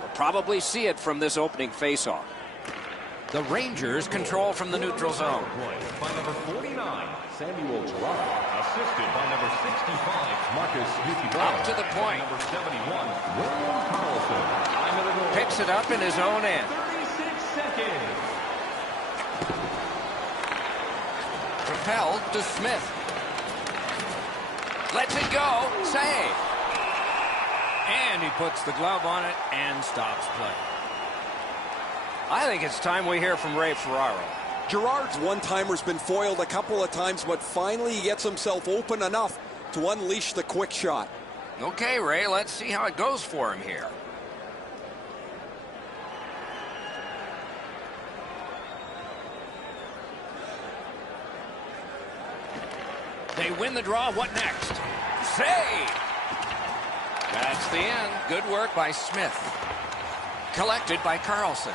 We'll probably see it from this opening faceoff. The Rangers control from the neutral zone. By number 49, Samuel Girard. Assisted by number 65, Marcus Yuki. Up to the point. Number 71, William Carlson. Time of the goal. Picks it up in his own end. 36 seconds. Propelled to Smith. Lets it go. Save. And he puts the glove on it and stops play. I think it's time we hear from Ray Ferraro. Girard's one-timer's been foiled a couple of times, but finally he gets himself open enough to unleash the quick shot. Okay, Ray, let's see how it goes for him here. They win the draw. What next? Save! That's the end. Good work by Smith. Collected by Carlson.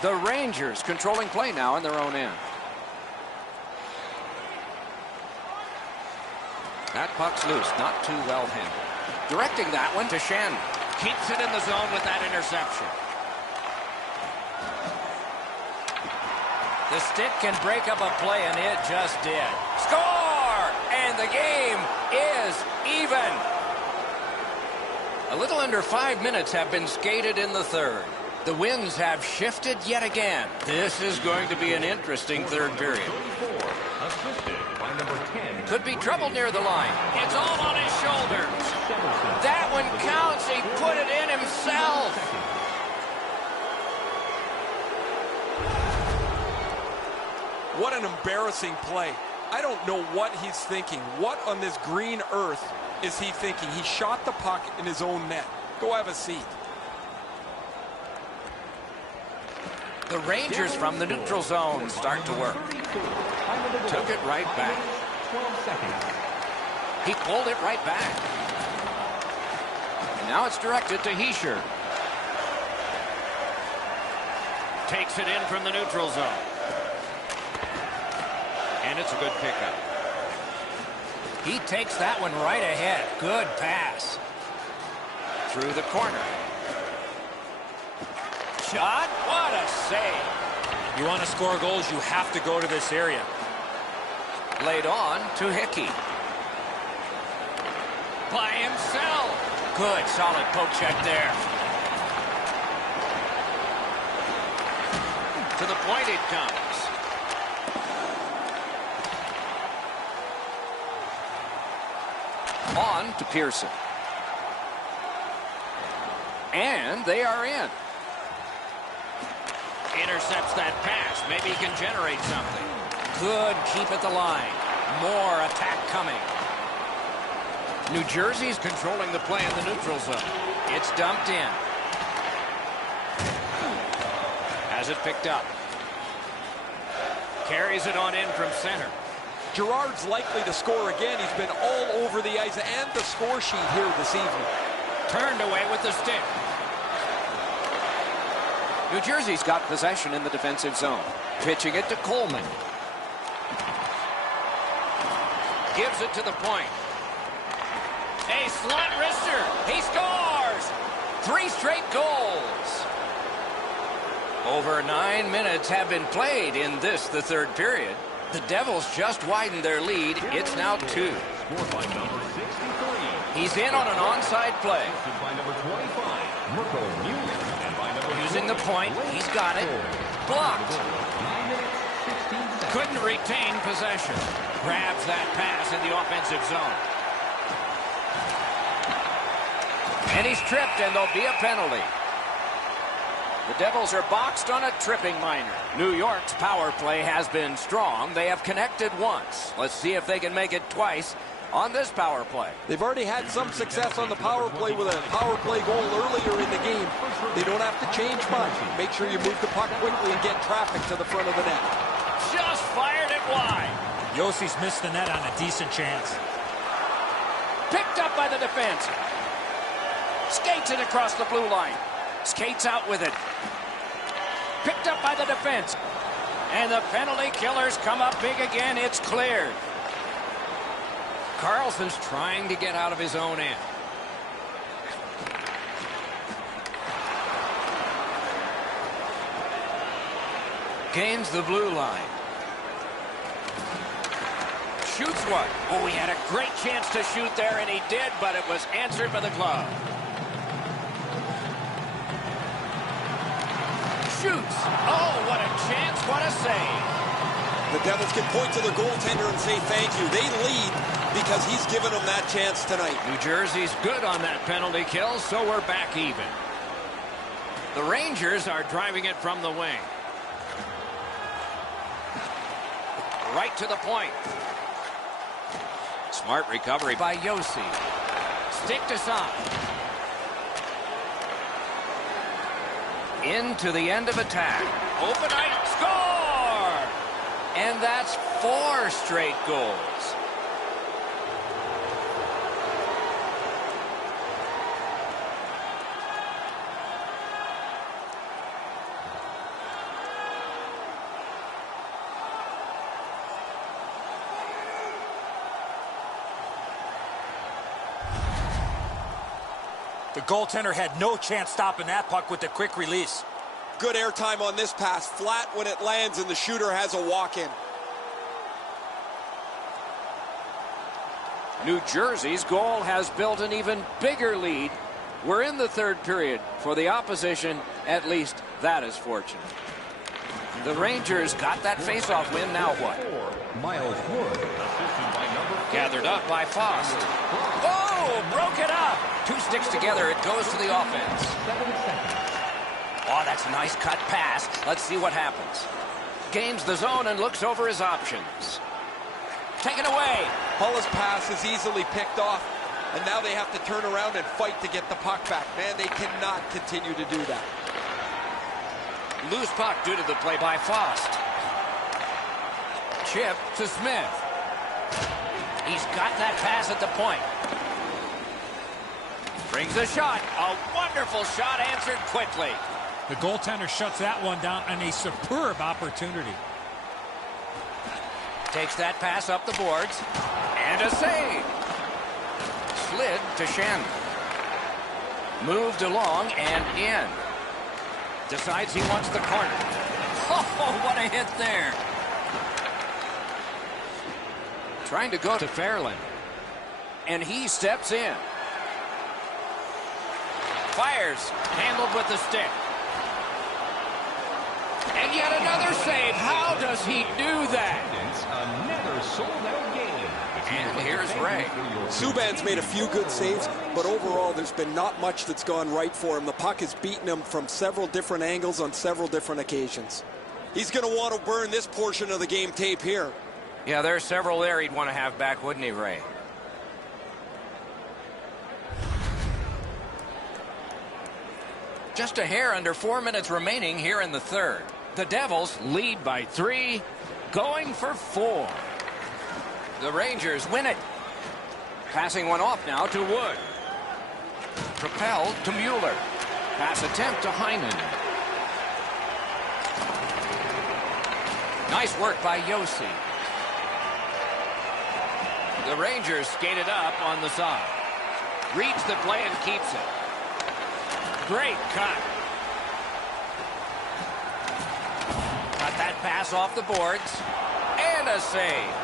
The Rangers controlling play now in their own end. That puck's loose, not too well handled. Directing that one to Shen. Keeps it in the zone with that interception. The stick can break up a play, and it just did. Score! And the game is even. A little under 5 minutes have been skated in the 3rd. The winds have shifted yet again. This is going to be an interesting 3rd period. Assisted by number 10. Could be trouble near the line. It's all on his shoulders. That one counts. He put it in himself. What an embarrassing play. I don't know what he's thinking. What on this green earth is he thinking? He shot the puck in his own net. Go have a seat. The Rangers from the neutral zone start to work. Took it right back. He pulled it right back. And now it's directed to Hischier. Takes it in from the neutral zone. And it's a good pickup. He takes that one right ahead. Good pass. Through the corner. Shot. What a save. You want to score goals, you have to go to this area. Laid on to Hickey. By himself. Good, solid poke check there. To the point it comes. On to Pearson. And they are in. Intercepts that pass. Maybe he can generate something. Good, keep at the line. More attack coming. New Jersey's controlling the play in the neutral zone. It's dumped in. Has it picked up. Carries it on in from center. Girard's likely to score again. He's been all over the ice and the score sheet here this evening. Turned away with the stick. New Jersey's got possession in the defensive zone. Pitching it to Coleman. Gives it to the point. A slot wrister. He scores! 3 straight goals. Over 9 minutes have been played in this, the third period. The Devils just widened their lead. It's now 2. He's in on an onside play. Using the point. He's got it. Blocked. Couldn't retain possession. Grabs that pass in the offensive zone. And he's tripped, and there'll be a penalty. The Devils are boxed on a tripping minor. New York's power play has been strong. They have connected once. Let's see if they can make it twice on this power play. They've already had some success on the power play with a power play goal earlier in the game. They don't have to change much. Make sure you move the puck quickly and get traffic to the front of the net. Just fired it wide. Yossi's missed the net on a decent chance. Picked up by the defense. Skates it across the blue line. Skates out with it. Picked up by the defense. And the penalty killers come up big again. It's cleared. Carlson's trying to get out of his own end. Gains the blue line. Shoots one. Oh, he had a great chance to shoot there, and he did, but it was answered by the glove. Shoots. Oh, what a chance. What a save. The Devils can point to their goaltender and say thank you. They lead because he's given them that chance tonight. New Jersey's good on that penalty kill, so we're back even. The Rangers are driving it from the wing. Right to the point. Smart recovery by Josi. Stick to side. Into the end of attack. Open ice. Score! And that's 4 straight goals. The goaltender had no chance stopping that puck with the quick release. Good airtime on this pass. Flat when it lands and the shooter has a walk-in. New Jersey's goal has built an even bigger lead. We're in the third period. For the opposition, at least that is fortunate. The Rangers got that faceoff win. Now what? Miles Wood. Gathered up by Faust. Oh, broke it up. 2 sticks together. It goes to the offense. Oh, that's a nice cut pass. Let's see what happens. Gains the zone and looks over his options. Taken away. Hulla's pass is easily picked off. And now they have to turn around and fight to get the puck back. Man, they cannot continue to do that. Loose puck due to the play by Fost. Chip to Smith. He's got that pass at the point. Brings a shot. A wonderful shot answered quickly. The goaltender shuts that one down on a superb opportunity. Takes that pass up the boards. And a save. Slid to Shen. Moved along and in. Decides he wants the corner. Oh, what a hit there. Trying to go to Fairland. And he steps in. Fires. Handled with the stick. And yet another save. How does he do that? Another sold-out game. And here's Ray. Subban's made a few good saves, but overall there's been not much that's gone right for him. The puck has beaten him from several different angles on several different occasions. He's going to want to burn this portion of the game tape here. Yeah, there's several there he'd want to have back, wouldn't he, Ray? Just a hair under 4 minutes remaining here in the third. The Devils lead by 3, going for 4. The Rangers win it. Passing one off now to Wood. Propelled to Mueller. Pass attempt to Heinen. Nice work by Yossi. The Rangers skated up on the side. Reads the play and keeps it. Great cut. Got that pass off the boards. And a save.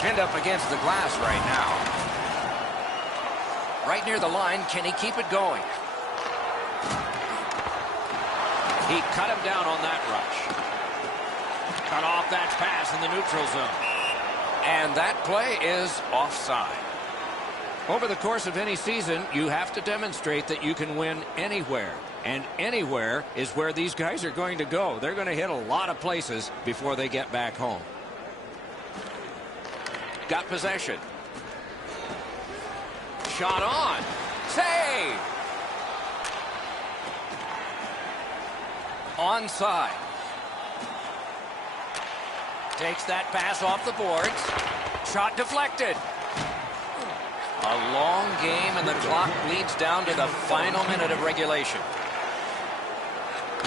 Pinned up against the glass right now. Right near the line. Can he keep it going? He cut him down on that rush. Cut off that pass in the neutral zone. And that play is offside. Over the course of any season, you have to demonstrate that you can win anywhere. And anywhere is where these guys are going to go. They're going to hit a lot of places before they get back home. Got possession. Shot on. Save. Onside. Takes that pass off the boards. Shot deflected. A long game, and the clock bleeds down to the final minute of regulation.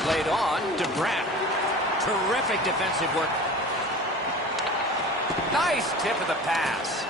Played on to Brandt. Terrific defensive work. Nice tip of the pass.